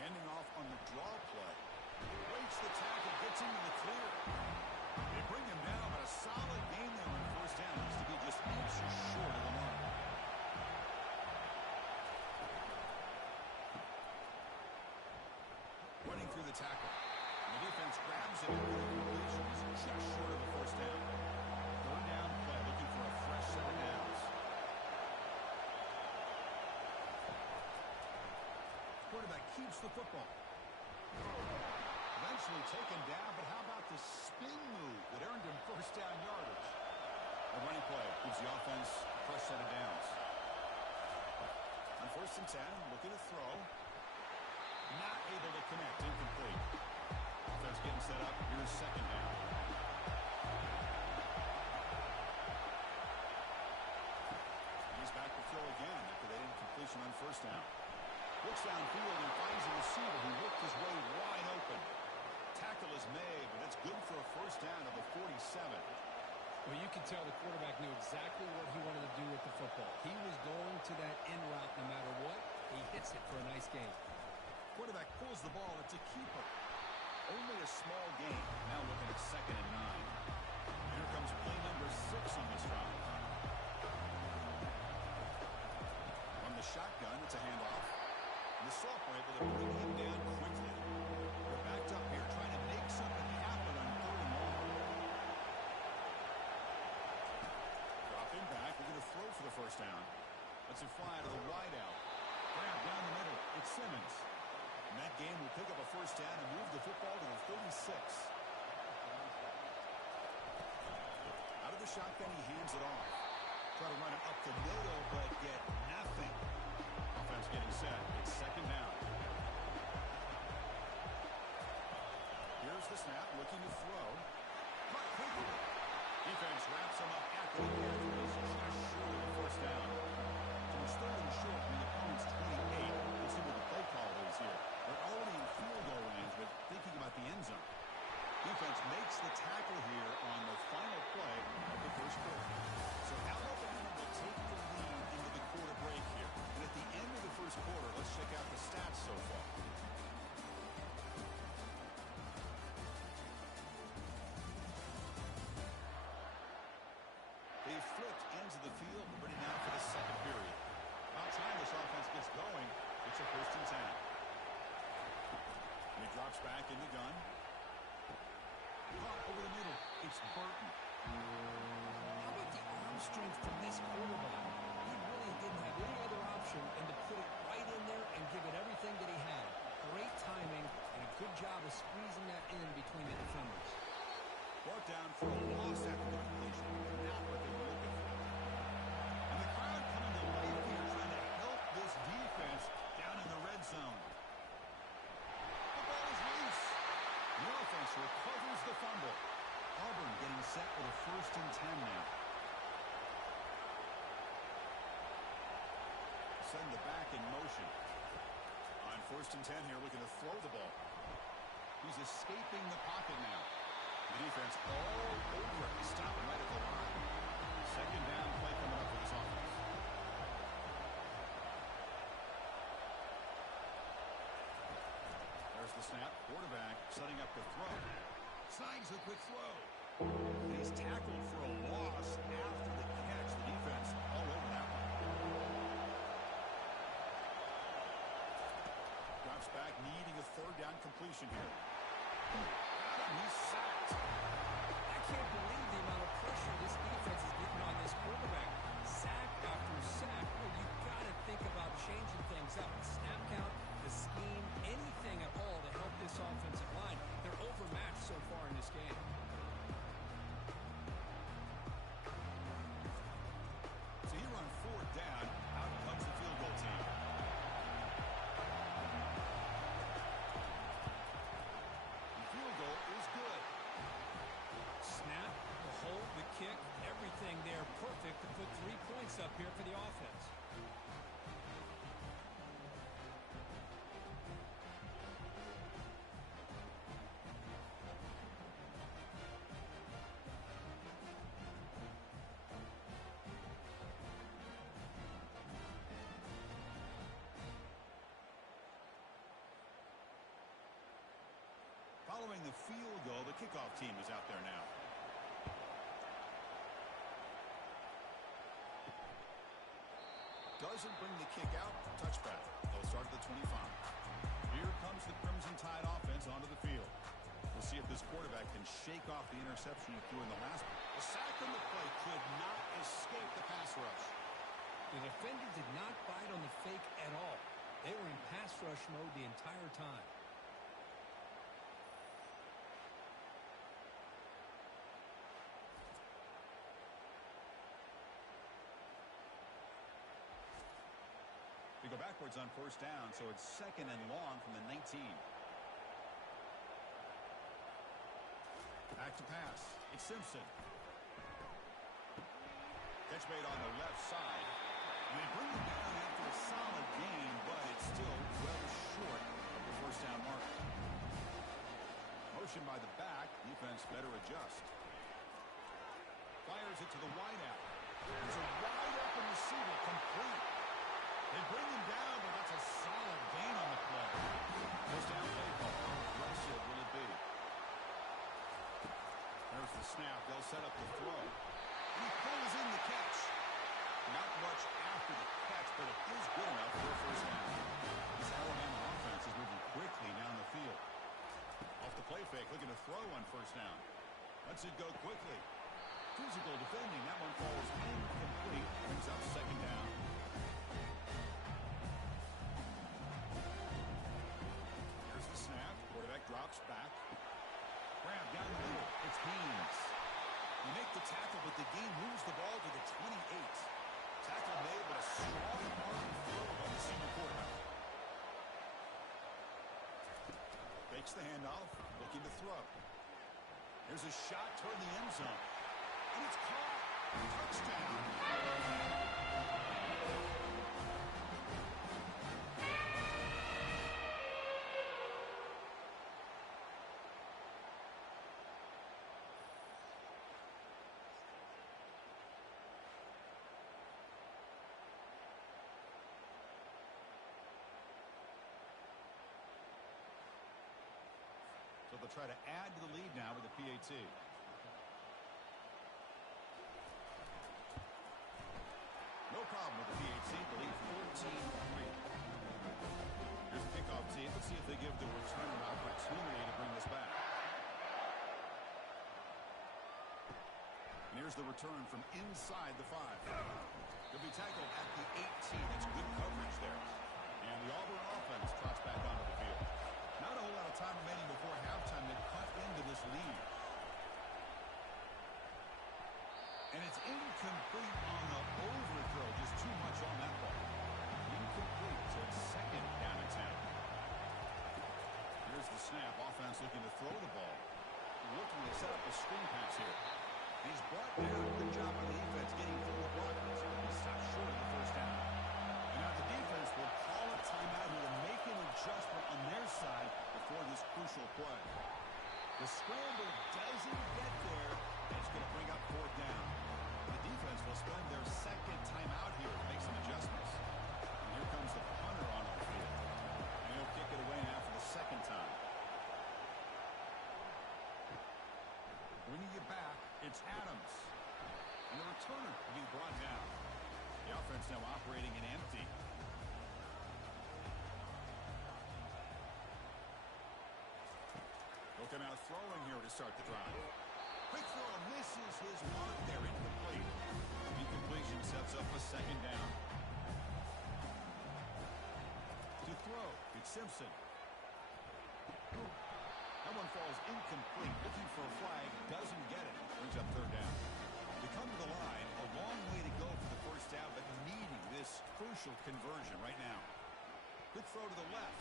Handing off on the draw play. Breaks the tackle, gets into the clear. They bring him down, but a solid game there on first down. Needs to be just inches short of the mark. Running through the tackle. And the defense grabs him and completion. He's just short of the first down. Third down play, looking for a fresh set of downs. Quarterback keeps the football. Eventually taken down, but how about the spin move that earned him first down yardage? The running play gives the offense a fresh set of downs. On 1st and 10, looking to throw. Not able to connect, incomplete. Offense getting set up, here's 2nd down. He's back to throw again after that incompletion on 1st down. Looks downfield and finds a receiver who worked his way wide open. Tackle is made, but that's good for a first down of the 47. Well, you can tell the quarterback knew exactly what he wanted to do with the football. He was going to that end route no matter what. He hits it for a nice gain. Quarterback pulls the ball. It's a keeper. Only a small gain. Now looking at 2nd and 9. Here comes play number 6 on this drive. From the shotgun, it's a handoff. And the Sophomore able to bring him down quickly. They're backed up here trying to make something happen on 3rd and long. Dropping back. We're going to throw for the first down. Let's it fly to the wide out. Grab down the middle. It's Simmons. And that game will pick up a first down and move the football to the 36. Out of the shotgun, he hands it off. Try to run it up the middle, but get nothing. Offense getting set. It's 2nd down. Here's the snap, looking to throw. Caught quickly. Defense wraps him up after the catch. He's just short of the first down. So it's 3rd and short from the opponent's 28. Let's see what the play call is here. They're already in field goal range, but thinking about the end zone. Defense makes the tackle here on the final play of the first quarter. So Alabama will take the lead into the quarter break here. And at the end of the first quarter, let's check out the stats so far. They flipped ends of the field. We're ready now for the 2nd period. About time this offense gets going. It's a 1st and 10. And he drops back in the gun. Caught over the middle. It's Burton. How about the arm strength from this quarterback? He really didn't have any other option than to put it right in there and give it everything that he had. Great timing and a good job of squeezing that in between the defenders. Brought down for a loss after the completion. Not what they were looking for. And the crowd coming to life here trying to help this defense down in the red zone. The ball is loose. The offense recovers the fumble. Auburn getting set with a 1st and 10 now. Send the back in motion. On 1st and 10 here, looking to throw the ball. He's escaping the pocket now. The defense all over it. Stopping right at the line. 2nd down play coming up for this offense. There's the snap. Quarterback setting up the throw. Signs a quick throw. He's tackled for a loss after the catch. The defense all over that one. Drops back, needing a third down completion here. He's sacked. I can't believe the amount of pressure this defense is getting on this quarterback. Sack after sack. Well, you've got to think about changing things up. The snap count, the scheme, anything at all to help this offensive line. They're overmatched so far in this game. So here on fourth down, out comes the field goal team. The field goal is good. Snap, the hold, the kick, everything there perfect to put 3 points up here for the offense. Following the field goal, the kickoff team is out there now. Doesn't bring the kick out. Touchback. They'll start at the 25. Here comes the Crimson Tide offense onto the field. We'll see if this quarterback can shake off the interception he threw in the last one. The sack on the play could not escape the pass rush. The defender did not bite on the fake at all. They were in pass rush mode the entire time. They go backwards on first down, so it's second and long from the 19. Back to pass. It's Simpson. Catch made on the left side. And they bring it down after a solid gain, but it's still well short of the first down marker. Motion by the back. Defense better adjust. Fires it to the wideout. There's a wide open receiver complete. They bring him down, but that's a solid gain on the play. First down play call. How aggressive will it be? There's the snap. They'll set up the throw. And he pulls in the catch. Not much after the catch, but it is good enough for a first down. This Alabama offense is moving quickly down the field. Off the play fake, looking to throw on first down. Lets it go quickly. Physical defending. That one falls incomplete. Brings up second down. Here's the snap. Quarterback drops back. Grab down the middle. It's Haynes. They make the tackle, but the game moves the ball to the 28. Tackle made, but a strong arm throw by the senior quarterback. Fakes the handoff, looking to throw. Here's a shot toward the end zone. And it's caught. Touchdown. So they'll try to add to the lead now with the PAT. No problem with the PAT. The lead 14-3. Here's the kickoff team. Let's see if they give the return an opportunity to bring this back. And here's the return from inside the 5. He'll be tackled at the 18. It's good coverage there. And the Auburn offense trots back onto the field. Not a whole lot of time remaining before halftime to cut into this lead. And it's incomplete on the overthrow. Just too much on that ball. Incomplete, so it's second down and 10. Here's the snap. Offense looking to throw the ball. Looking to set up a screen pass here. He's brought down. Good job on the defense getting through the blockers. He stopped short of the first down. And now the defense will call a timeout here to make an adjustment on their side before this crucial play. The scramble doesn't get there, and it's going to bring up fourth down. The defense will spend their second timeout here to make some adjustments. And here comes the punter onto the field. And he'll kick it away now for the second time. offense now operating in empty. Looking out throwing here to start the drive. Quick throw misses his mark there, incomplete. Incompletion sets up a second down. To throw, it's Simpson. That one falls incomplete. Looking for a flag, doesn't get it. Brings up third down. They come to the line, a long way to go for the first down, but needing this crucial conversion right now. Quick throw to the left.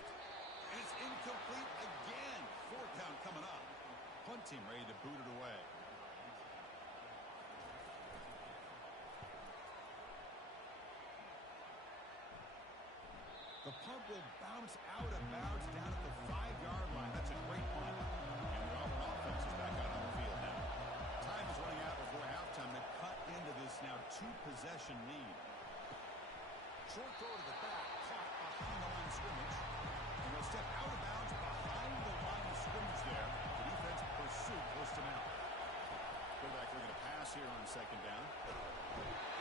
And it's incomplete again. Fourth down coming up. Punt team ready to boot it away. The punt will bounce out of bounds down at the 5-yard line. That's a great punt. And the Auburn offense is back out on the field now. Time is running out before halftime to cut into this now 2-possession lead. Short throw to the back, caught behind the line of scrimmage. And they'll step out of bounds behind the line of scrimmage there. The defense pursuit pushed him out. Quarterback looking to pass here on second down.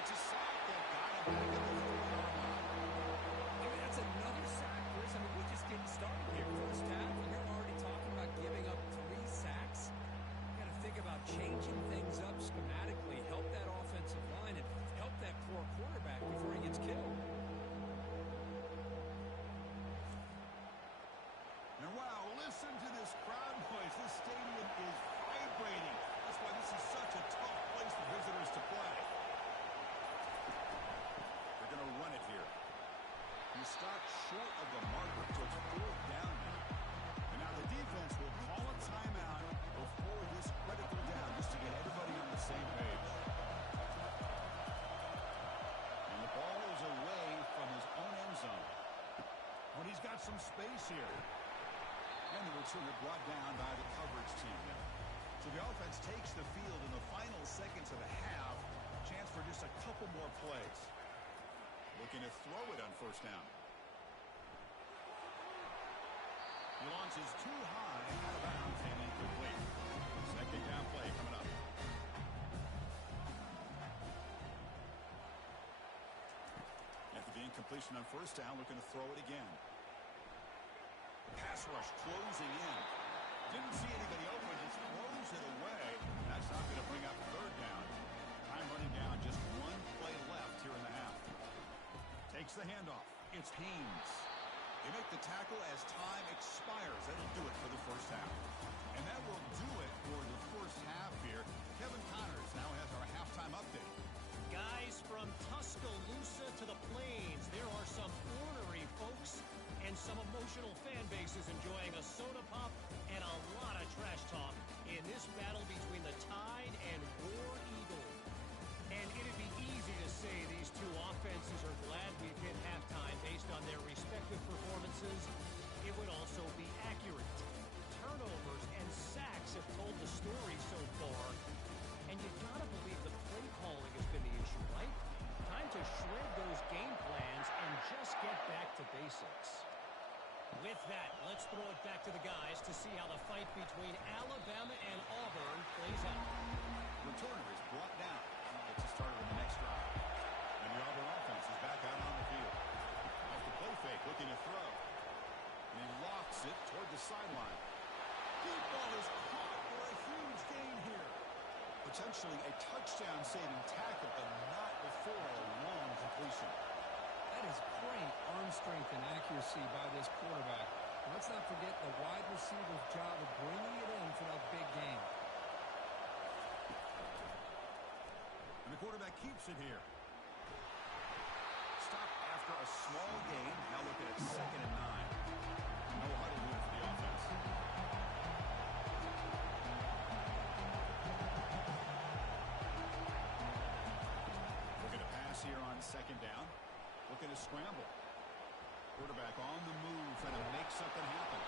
It's a sack that got him back at the 4-yard line. That's another sack, Chris. I mean, we're just getting started here. First half, and you're already talking about giving up 3 sacks. You got to think about changing things up schematically, help that offensive line, and help that poor quarterback before he gets killed. And wow, listen to this crowd noise. This stadium is vibrating. That's why this is such a tough place for visitors to play. They're going to run it here. He stopped short of the marker, so it's fourth down now. And now the defense will call a timeout before this critical down, just to get everybody on the same page. And the ball is away from his own end zone. But he's got some space here. And the returner brought down by the coverage team now. So the offense takes the field in the final seconds of the half. Chance for just a couple more plays. Looking to throw it on first down. He launches too high, out of bounds, and incomplete. Second down play coming up. After the incompletion on first down, looking to throw it again. Pass rush closing in. Didn't see anybody open, just throws it away. That's not going to bring up third down. Time running down, just one play left here in the half. Takes the handoff. It's Haynes. They make the tackle as time expires. That'll do it for the first half. And that will do it for the first half here. Kevin Connors now has our halftime update. Guys, from Tuscaloosa to the Plains, there are some ornery folks and some emotional fan bases enjoying a soda pop and a lot of trash talk in this battle between the Tide and War Eagle. And it'd be easy to say these two offenses are glad we've hit halftime based on their respective performances. It would also be accurate. Turnovers and sacks have told the story so far. And you gotta believe the play calling has been the issue, right? Time to shred those game plans and just get back to basics. With that, let's throw it back to the guys to see how the fight between Alabama and Auburn plays out. Returner is brought down. Gets us started in the next drive. And the Auburn offense is back out on the field. Off the play fake, looking to throw. And he lofts it toward the sideline. Deep ball is caught for a huge gain here. Potentially a touchdown-saving tackle, but not before a long completion. That is great arm strength and accuracy by this quarterback. And let's not forget the wide receiver's job of bringing it in for that big game. And the quarterback keeps it here. Stop after a small gain. Now looking at 2nd and 9. No huddle here for the offense. Looking to pass here on 2nd down. Looking to scramble. Quarterback on the move, trying to make something happen.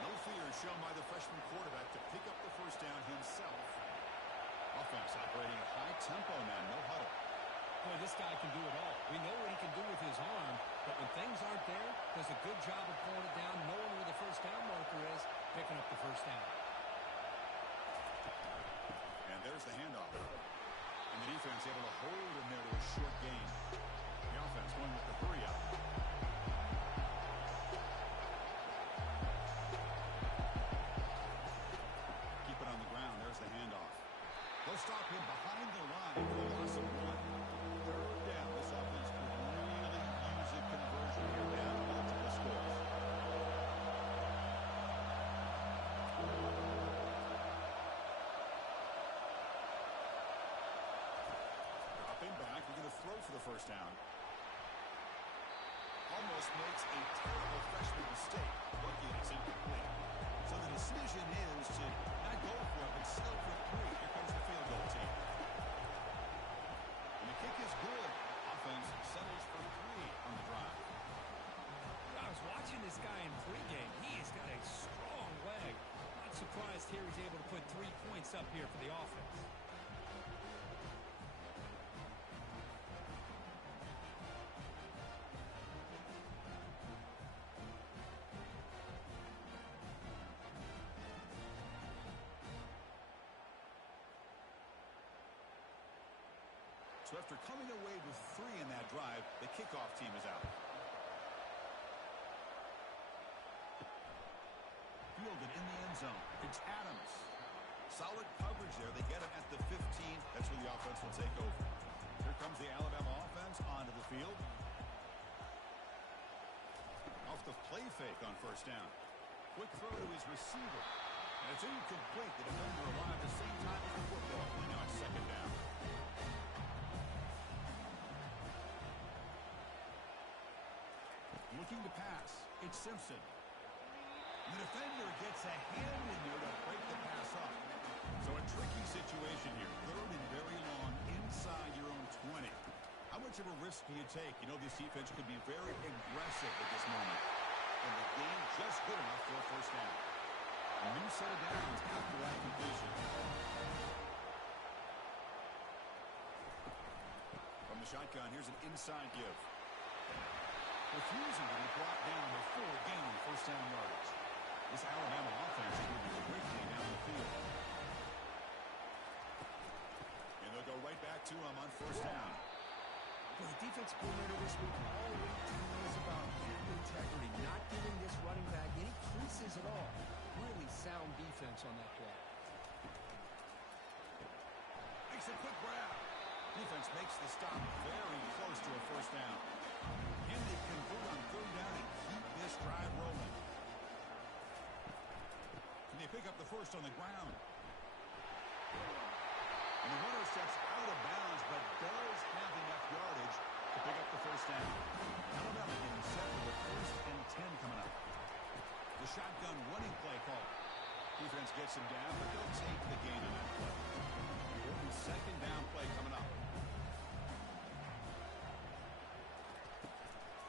No fear shown by the freshman quarterback to pick up the first down himself. Offense operating at high tempo now, no huddle. Boy, this guy can do it all. We know what he can do with his arm, but when things aren't there, does a good job of pulling it down, knowing where the first down marker is, picking up the first down. And there's the handoff. And the defense able to hold him there to a short gain. offense going with the three up. Keep it on the ground. There's the handoff. They'll stop him behind the line for a loss of 1. Third down. This offense could really use a conversion here, down multiple scores. Dropping back. We're going to throw for the first down. Almost makes a terrible freshman mistake. Lucky it's incomplete. So the decision is to not go for it, but settle for 3. Here comes the field goal team. And the kick is good. Offense settles for 3 on the drive. I was watching this guy in pregame. He has got a strong leg. Not surprised here he's able to put 3 points up here for the offense. So after coming away with 3 in that drive, the kickoff team is out. Fielded in the end zone. It's Adams. Solid coverage there. They get him at the 15. That's where the offense will take over. Here comes the Alabama offense onto the field. Off the play fake on first down. Quick throw to his receiver. And it's incomplete. The defender arrived at the same time as the football. And now it's second down. Looking to pass. It's Simpson. The defender gets a hand in there to break the pass up. So a tricky situation here. Third and very long inside your own 20. How much of a risk do you take? You know this defense could be very aggressive at this moment. And the game just good enough for a first down. A new set of downs after that completion. From the shotgun, here's an inside give. Refusing to be brought down before gaining first down yardage. This Alabama offense is moving quickly down the field. And they'll go right back to him on first down. Well, the defensive coordinator this week always is about gap integrity, not giving this running back any creases at all. Really sound defense on that play. Makes a quick grab. Defense makes the stop very close to a first down. Can they convert on third down and keep this drive rolling? Can they pick up the first on the ground? And the runner steps out of bounds, but does have enough yardage to pick up the first down. Alabama getting set for the first and 10 coming up. The shotgun running play call. Defense gets him down, but they'll take the gain on that play. Important second down play coming up.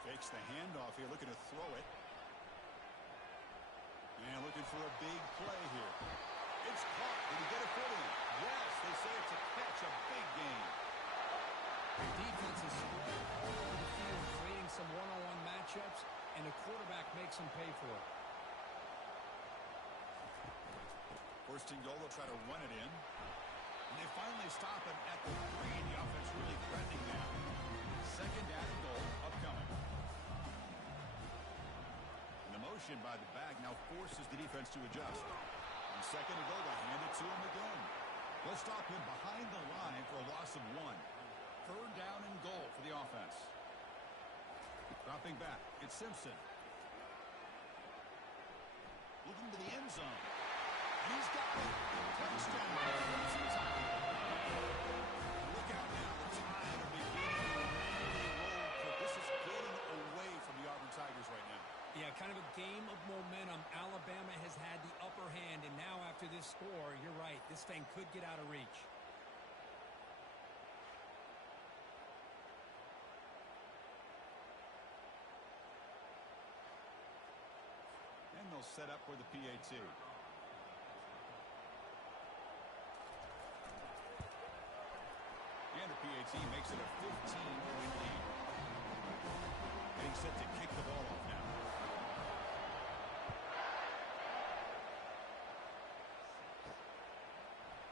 Fakes the handoff here, looking to throw it. And looking for a big play here. It's caught. Did he get it for him? Yes, they say it's a catch, a big gain. The defense is spread all over the field, creating some one-on-one matchups, and the quarterback makes them pay for it. First and goal, they'll try to run it in. And they finally stop it at the 3. The offense really threatening now. Second down and goal upcoming. And the motion by the back now forces the defense to adjust. And second and goal, they'll hand it to him again. They'll stop him behind the line for a loss of 1. Third down and goal for the offense. Dropping back, it's Simpson. Looking to the end zone. He's got it. Touchdown. Look out now. The Tide are beginning to really roll, but this is getting away from the Auburn Tigers right now. Yeah, kind of a game of momentum. Alabama has had the upper hand, and now after this score, you're right, this thing could get out of reach. And they'll set up for the PAT. And the PAT makes it a 15-point lead. Getting set to kick the ball off now.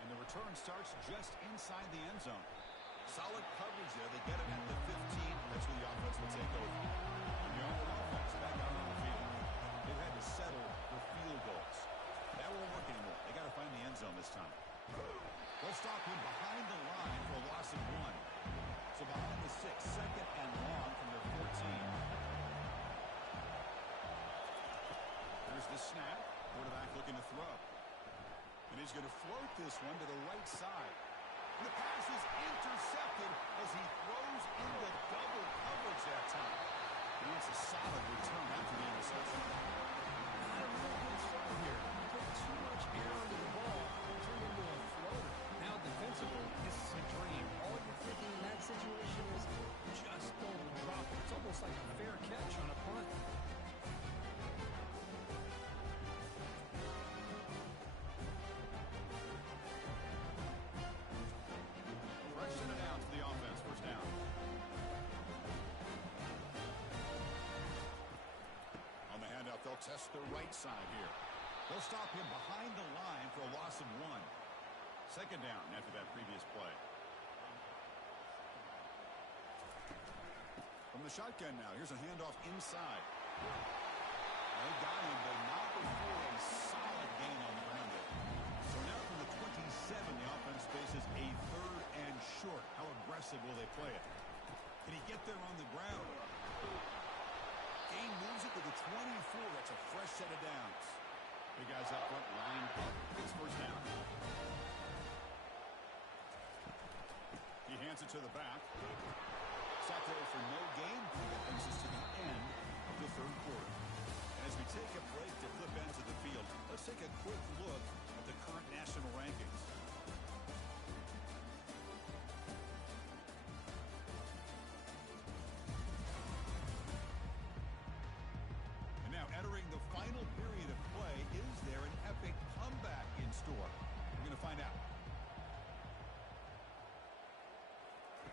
And the return starts just inside the end zone. Solid coverage there. They get it at the 15. That's who the offense will take over. The Auburn offense back out on the field. They've had to settle for field goals. That won't work anymore. They got to find the end zone this time. They'll stop him behind the line for a loss of 1. So behind the 6, second and long from their 14. There's the snap. Quarterback looking to throw. And he's going to float this one to the right side. The pass is intercepted as he throws into double coverage that time. And it's a solid return after the interception. Not a real good throw here. Put too much air under the ball, turned into a floater. Now defensively, this is a dream. All you're thinking in that situation is just don't drop it. It's almost like a fair catch on a punt. They'll test the right side here. They'll stop him behind the line for a loss of 1. Second down after that previous play. From the shotgun now, here's a handoff inside. They got him, but not before a solid gain on the ground there. So now from the 27, the offense faces a 3rd and short. How aggressive will they play it? Can he get there on the ground? Gain moves it to the 24. That's a fresh set of downs. Big guys up front, line up. It's first down. He hands it to the back. Sack there for no gain. That brings us to the end of the 3rd quarter. And as we take a break to flip ends of the field, let's take a quick look at the current national rankings. Entering the final period of play, is there an epic comeback in store? We're going to find out.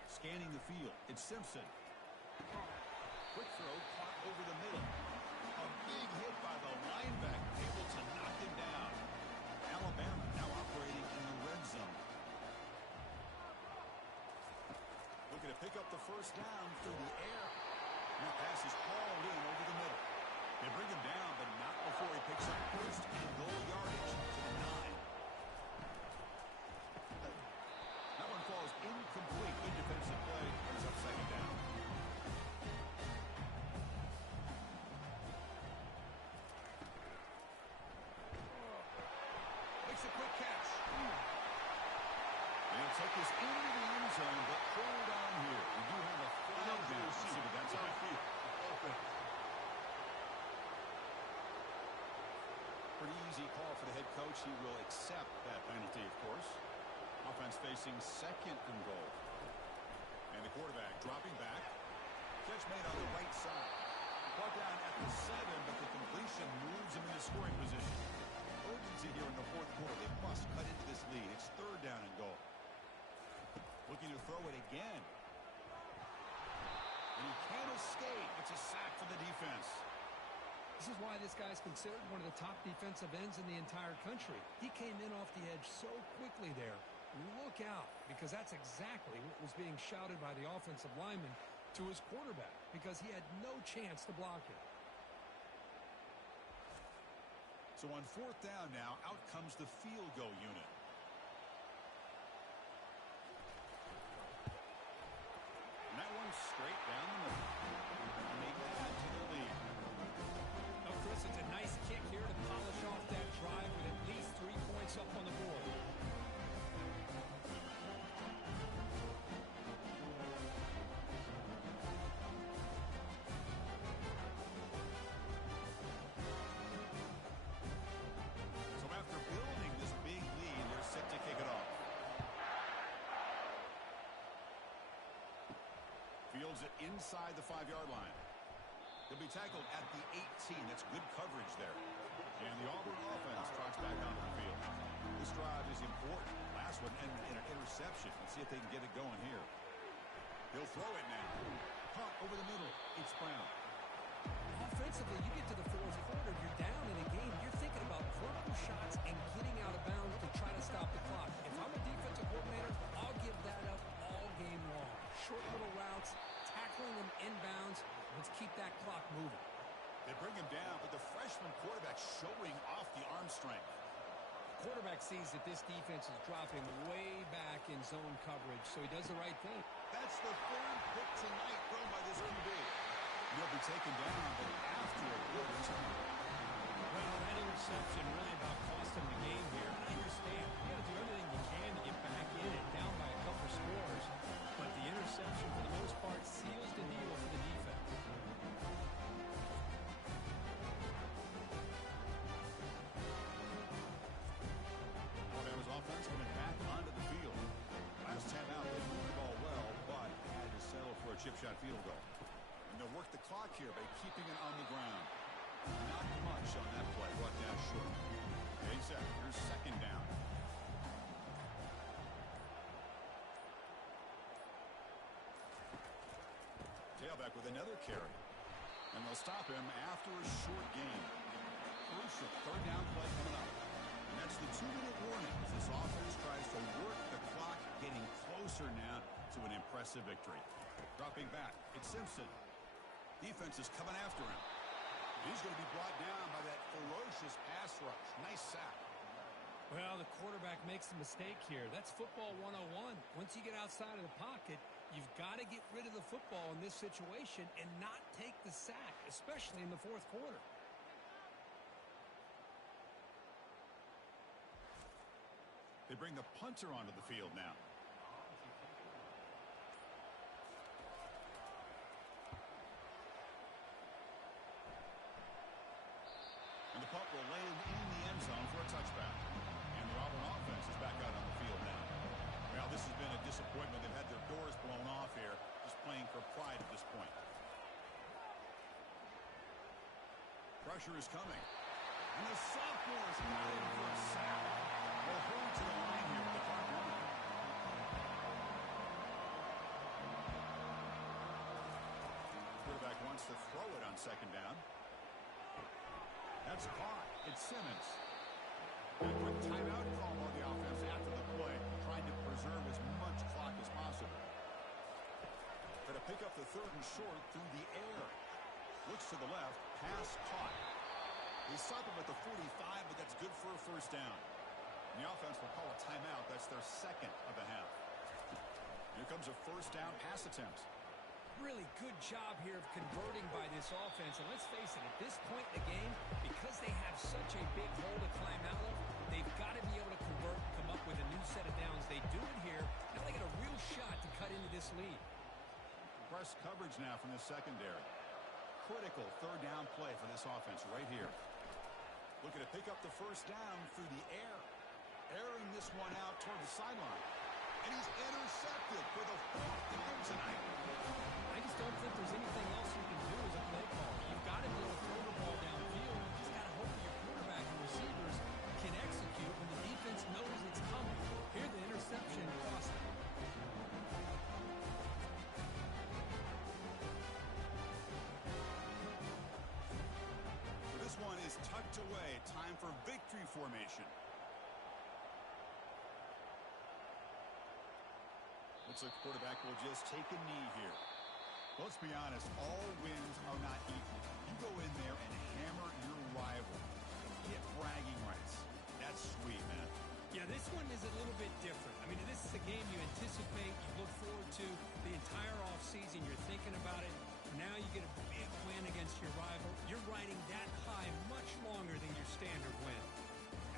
Scanning the field, it's Simpson. Quick throw, caught over the middle. A big hit by the linebacker, able to knock him down. Alabama now operating in the red zone. Looking to pick up the first down through the air. And that pass is hauled in over the middle. They bring him down, but not before he picks up first and goal yardage to the 9. That one falls incomplete. Good defensive play. Brings up second down. Makes a quick catch. They'll take this into the end zone, but hold on here. We do have a flag down. Let's see what that's about. Pretty easy call for the head coach. He will accept that penalty, of course. Offense facing second and goal. And the quarterback dropping back. Catch made on the right side. Brought down at the 7, but the completion moves him into scoring position. Urgency here in the 4th quarter. They must cut into this lead. It's 3rd down and goal. Looking to throw it again. And he can't escape. It's a sack for the defense. This is why this guy's considered one of the top defensive ends in the entire country. He came in off the edge so quickly there. Look out, because that's exactly what was being shouted by the offensive lineman to his quarterback, because he had no chance to block it. So on 4th down now, out comes the field goal unit. And that one's straight down the middle. And they add to the lead. Oh, Chris, it's a nice kick here to polish off that drive with at least 3 points up on the board. So after building this big lead, they're set to kick it off. Fields it inside the 5-yard line. He'll be tackled at the 18. That's good coverage there. And the Auburn offense trots back onto the field. This drive is important. Last one ended in an interception. Let's see if they can get it going here. He'll throw it now. Caught over the middle. It's Brown. Offensively, you get to the 4th quarter, you're down in a game. You're thinking about vertical shots and getting out of bounds to try to stop the clock. If I'm a defensive coordinator, I'll give that up all game long. Short little routes, tackling them inbounds. Let's keep that clock moving. They bring him down, but the freshman quarterback showing off the arm strength. Quarterback sees that this defense is dropping way back in zone coverage, so he does the right thing. That's the third pick tonight thrown by this QB. He'll be taken down, but after a good return. Well, that interception really about cost him the game here. I understand. You got to do everything you can to get back in and down by a couple scores, but the interception, for the most part, seals the deal for the defense. Alabama's offense coming back onto the field. Last time out, they moved the ball well, but had to settle for a chip shot field goal. And they'll work the clock here by keeping it on the ground. Not much on that play, brought down short. Okay, set. Here's second down. Tailback with another carry. And they'll stop him after a short gain. Crucial third down play coming up. And that's the 2-minute warning as this offense tries to work the clock, getting closer now to an impressive victory. Dropping back, it's Simpson. Defense is coming after him. He's going to be brought down by that ferocious pass rush. Nice sack. Well, the quarterback makes a mistake here. That's football 101. Once you get outside of the pocket, you've got to get rid of the football in this situation and not take the sack, especially in the fourth quarter. They bring the punter onto the field now. And the punt will land in the end zone for a touchback. And the Auburn offense is back out on the field now. Well, this has been a disappointment. They've had their doors blown off here, just playing for pride at this point. Pressure is coming. And the sophomores got in for a sack. They'll hold to the line here with the clock running. Quarterback wants to throw it on second down. That's caught. It's Simmons. And a quick timeout call on the offense after the play, trying to preserve as much clock as possible. Going to pick up the third and short through the air. Looks to the left. Pass caught. They stop him at the 45, but that's good for a first down. And the offense will call a timeout. That's their second of the half. Here comes a first down pass attempt. Really good job here of converting by this offense. And let's face it, at this point in the game, because they have such a big hole to climb out of, they've got to be able to convert and come up with a new set of downs. They do it here. Now they got a real shot to cut into this lead. Press coverage now from the secondary. Critical third down play for this offense right here. Looking to pick up the first down through the air. Airing this one out toward the sideline. And he's intercepted for the fourth time tonight. I just don't think there's anything else you can do as a play caller. You've got to be able to throw the ball downfield. You just got to hope that your quarterback and receivers can execute when the defense knows it's coming. Here, the interception cost them. So this one is tucked away. Time for victory formation. Looks like the quarterback will just take a knee here. Well, let's be honest, all wins are not equal. You go in there and hammer your rival. Get bragging rights. That's sweet, man. Yeah, this one is a little bit different. I mean, this is a game you anticipate, you look forward to the entire offseason. You're thinking about it. Now you get a big win against your rival. You're riding that high much longer than your standard win.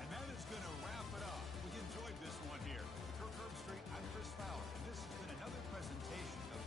And that is going to wrap it up. We enjoyed this one here. Kirk Herbstreit, I'm Chris Fowler, and this has been another presentation of